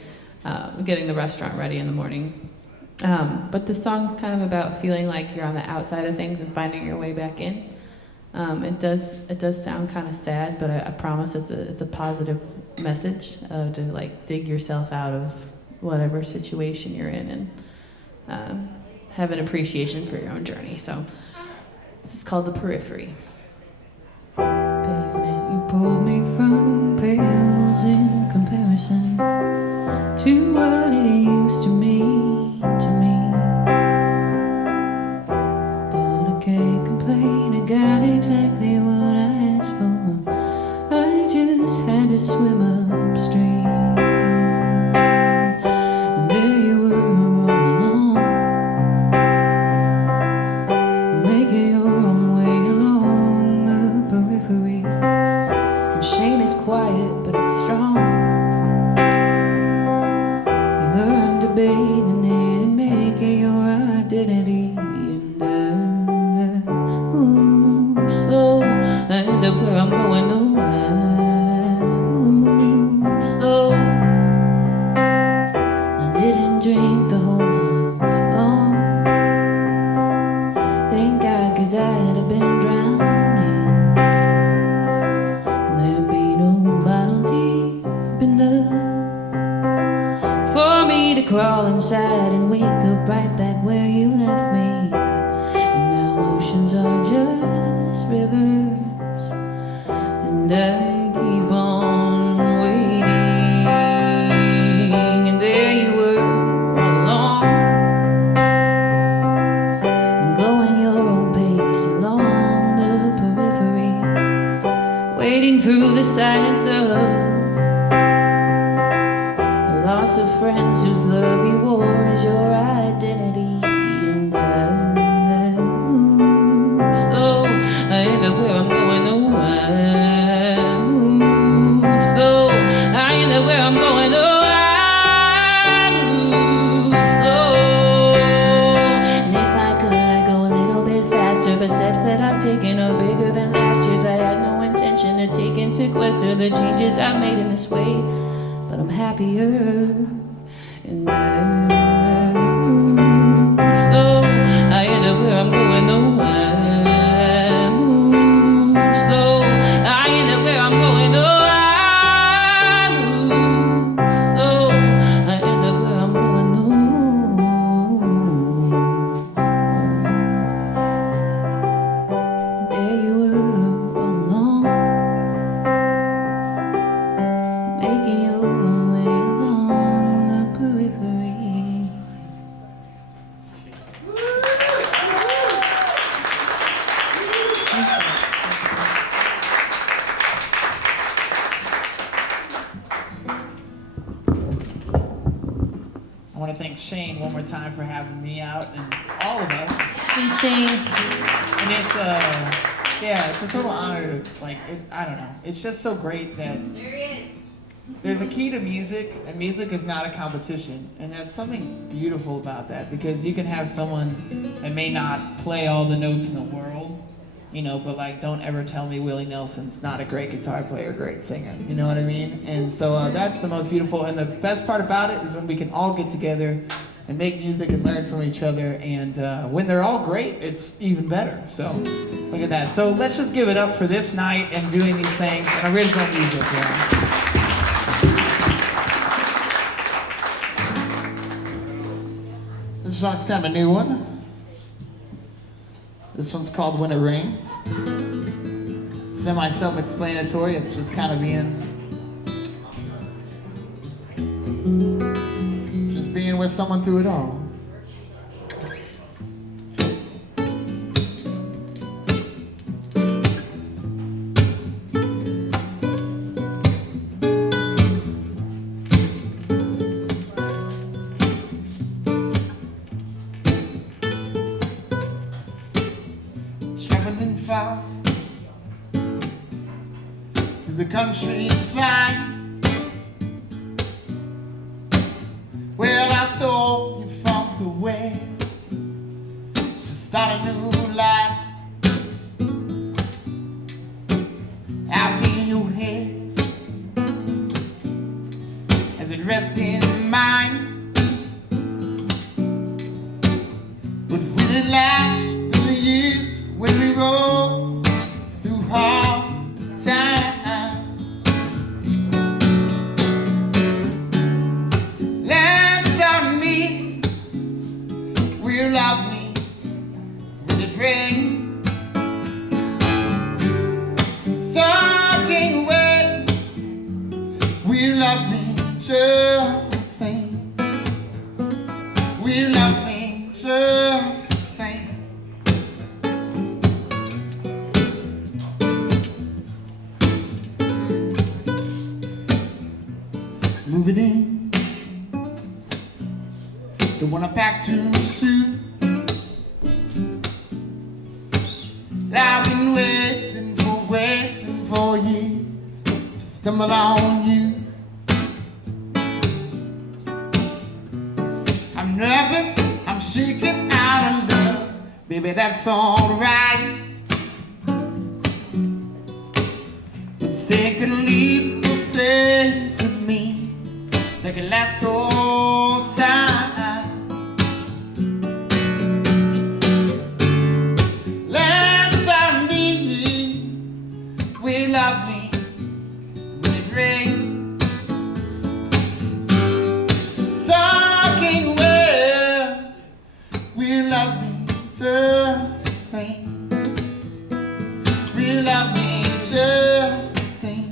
getting the restaurant ready in the morning. But the song's kind of about feeling like you're on the outside of things and finding your way back in. It does sound kind of sad, but I promise it's a positive message to like dig yourself out of whatever situation you're in and have an appreciation for your own journey. So This is called The Periphery. Pavement, you pulled me from pales in comparison to what it used to mean to me. But I can't complain, I got exactly what I asked for. I just had to swim upstream. And there you were all alone, making your own way along the periphery. And shame is quiet, but it's strong. You learn to bathe in it and make it your identity. And I move slow, I end up where I'm going. No, I move slow. I didn't drink the whole month long. Thank God, 'cause I'd have been drowning. There'd be no bottle deep enough for me to crawl inside and wake up right back where you left me. And now oceans are just rivers, and I keep on waiting. And there you were all along, and going your own pace along the periphery, waiting through the silence of a loss of friends whose love you wore as your identity. And I move slow, I end up where I'm going. No, I move slow, I end up where I'm going. Oh, I move slow. And if I could, I'd go a little bit faster, but steps that I've taken are bigger than last year's. I had no intention to take and sequester the changes I've made in this way, but I'm happier. And I move slow, I end up where I'm going. No, I move slow, I end up where I'm going. No, I move slow, I end up where I'm going. No, there you were all along, making your own way along the periphery. I want to thank Shane one more time for having me out and all of us. Thanks, Shane. And it's it's a total honor to, like, I don't know. It's just so great that there's a key to music, and music is not a competition. And there's something beautiful about that, because you can have someone that may not play all the notes in the world, you know, but like, don't ever tell me Willie Nelson's not a great guitar player, great singer. You know what I mean? And so that's the most beautiful. And the best part about it is when we can all get together and make music and learn from each other. And when they're all great, it's even better. So look at that. So let's just give it up for this night and doing these things and original music. Yeah. This song's kind of a new one. This one's called When It Rains. Semi-self-explanatory. It's just kind of being with someone through it all. Traveling far through the countryside. Well, I stole you from the west to start a new life. I feel your head as it rests in mine. But will it last through the years when we roll through hard times? Love me when it rains. moving in. Don't wanna pack too soon. I've been waiting for years to stumble on you. I'm nervous, I'm shaking out of love. Baby, that's alright. But take a leap of faith with me that can last all time. Let's me, we love me when it rains. Soaking wet, we love me just the same. We love me just the same.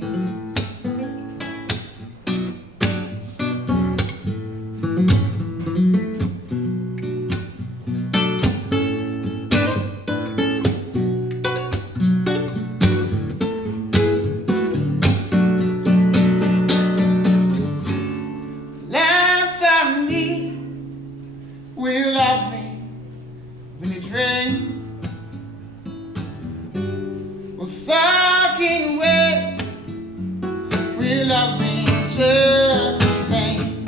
Let's me, we love me when it rains. Well, soaking wet, we love me just the same.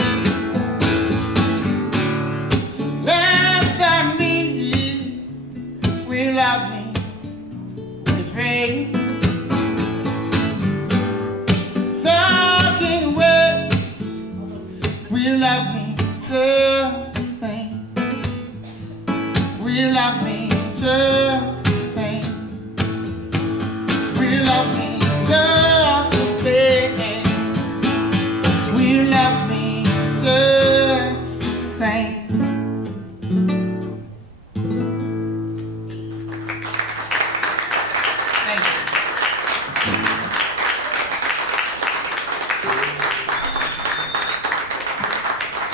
Let's me, we love me when it rains. Soaking wet, we love me just the same. We love me just the same. We love me just the same. We love me just the same. Thank you.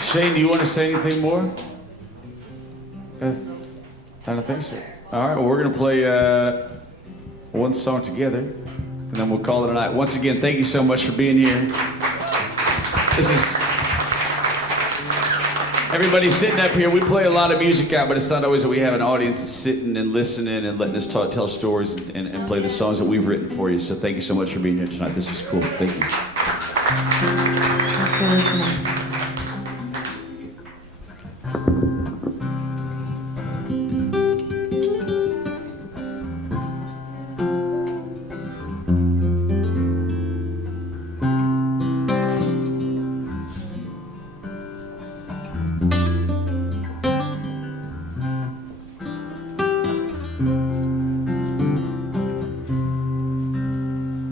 Shane, do you want to say anything more? I don't think so. All right, well, we're going to play one song together, and then we'll call it a night. Once again, thank you so much for being here. This is... Everybody's sitting up here. We play a lot of music out, but it's not always that we have an audience that's sitting and listening and letting us tell stories and play the songs that we've written for you. So thank you so much for being here tonight. This was cool. Thank you. Thanks for listening.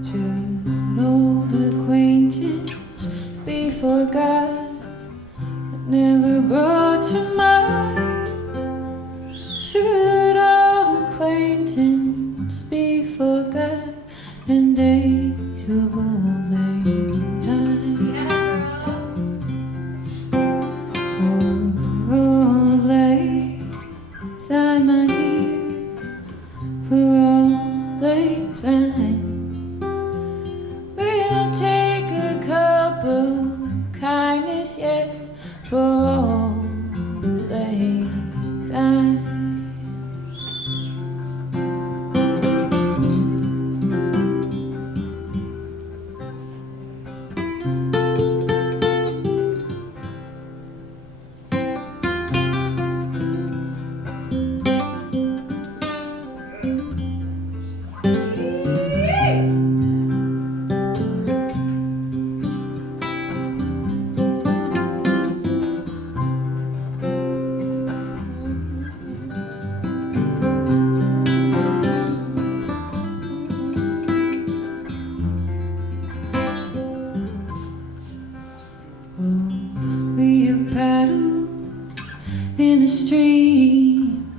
Should old acquaintance be forgot, but never brought to mind? Should old acquaintance be forgot, and days of old lang syne? Old lang syne, my dear, for old lang syne. We'll take a cup of kindness yet for all lang syne. We have paddled in the stream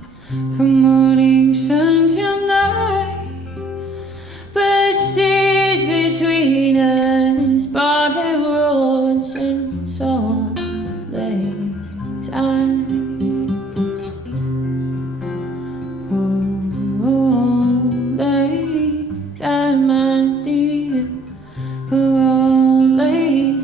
from morning sun till night, but seas between us brought her roads and salt lakes. Oh, lakes, my dear, for all lakes.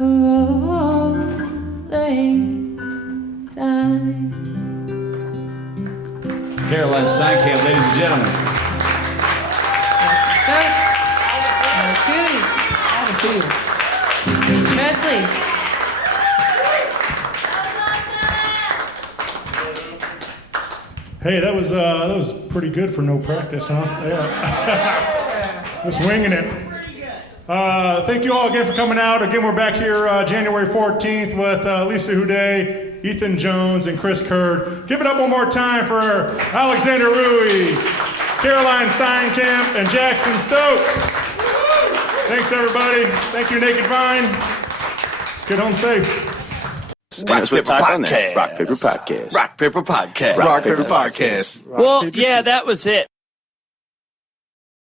all these eyes. Caroline Steinkamp, ladies and gentlemen. Stokes. Tootie. How it feels. Presley. Hey, that was pretty good for no practice, huh? Yeah. Just winging it. Thank you all again for coming out. Again, we're back here January 14th with Lisa Houdet, Ethan Jones, and Chris Kurd. Give it up one more time for Alexander Ruwe, Caroline Steinkamp, and Jackson Stokes. Thanks, everybody. Thank you, Naked Vine. Get home safe. Rock Paper Podcast. Rock Paper Podcast. Rock Paper Podcast. Rock Paper Podcast. Well, yeah, that was it.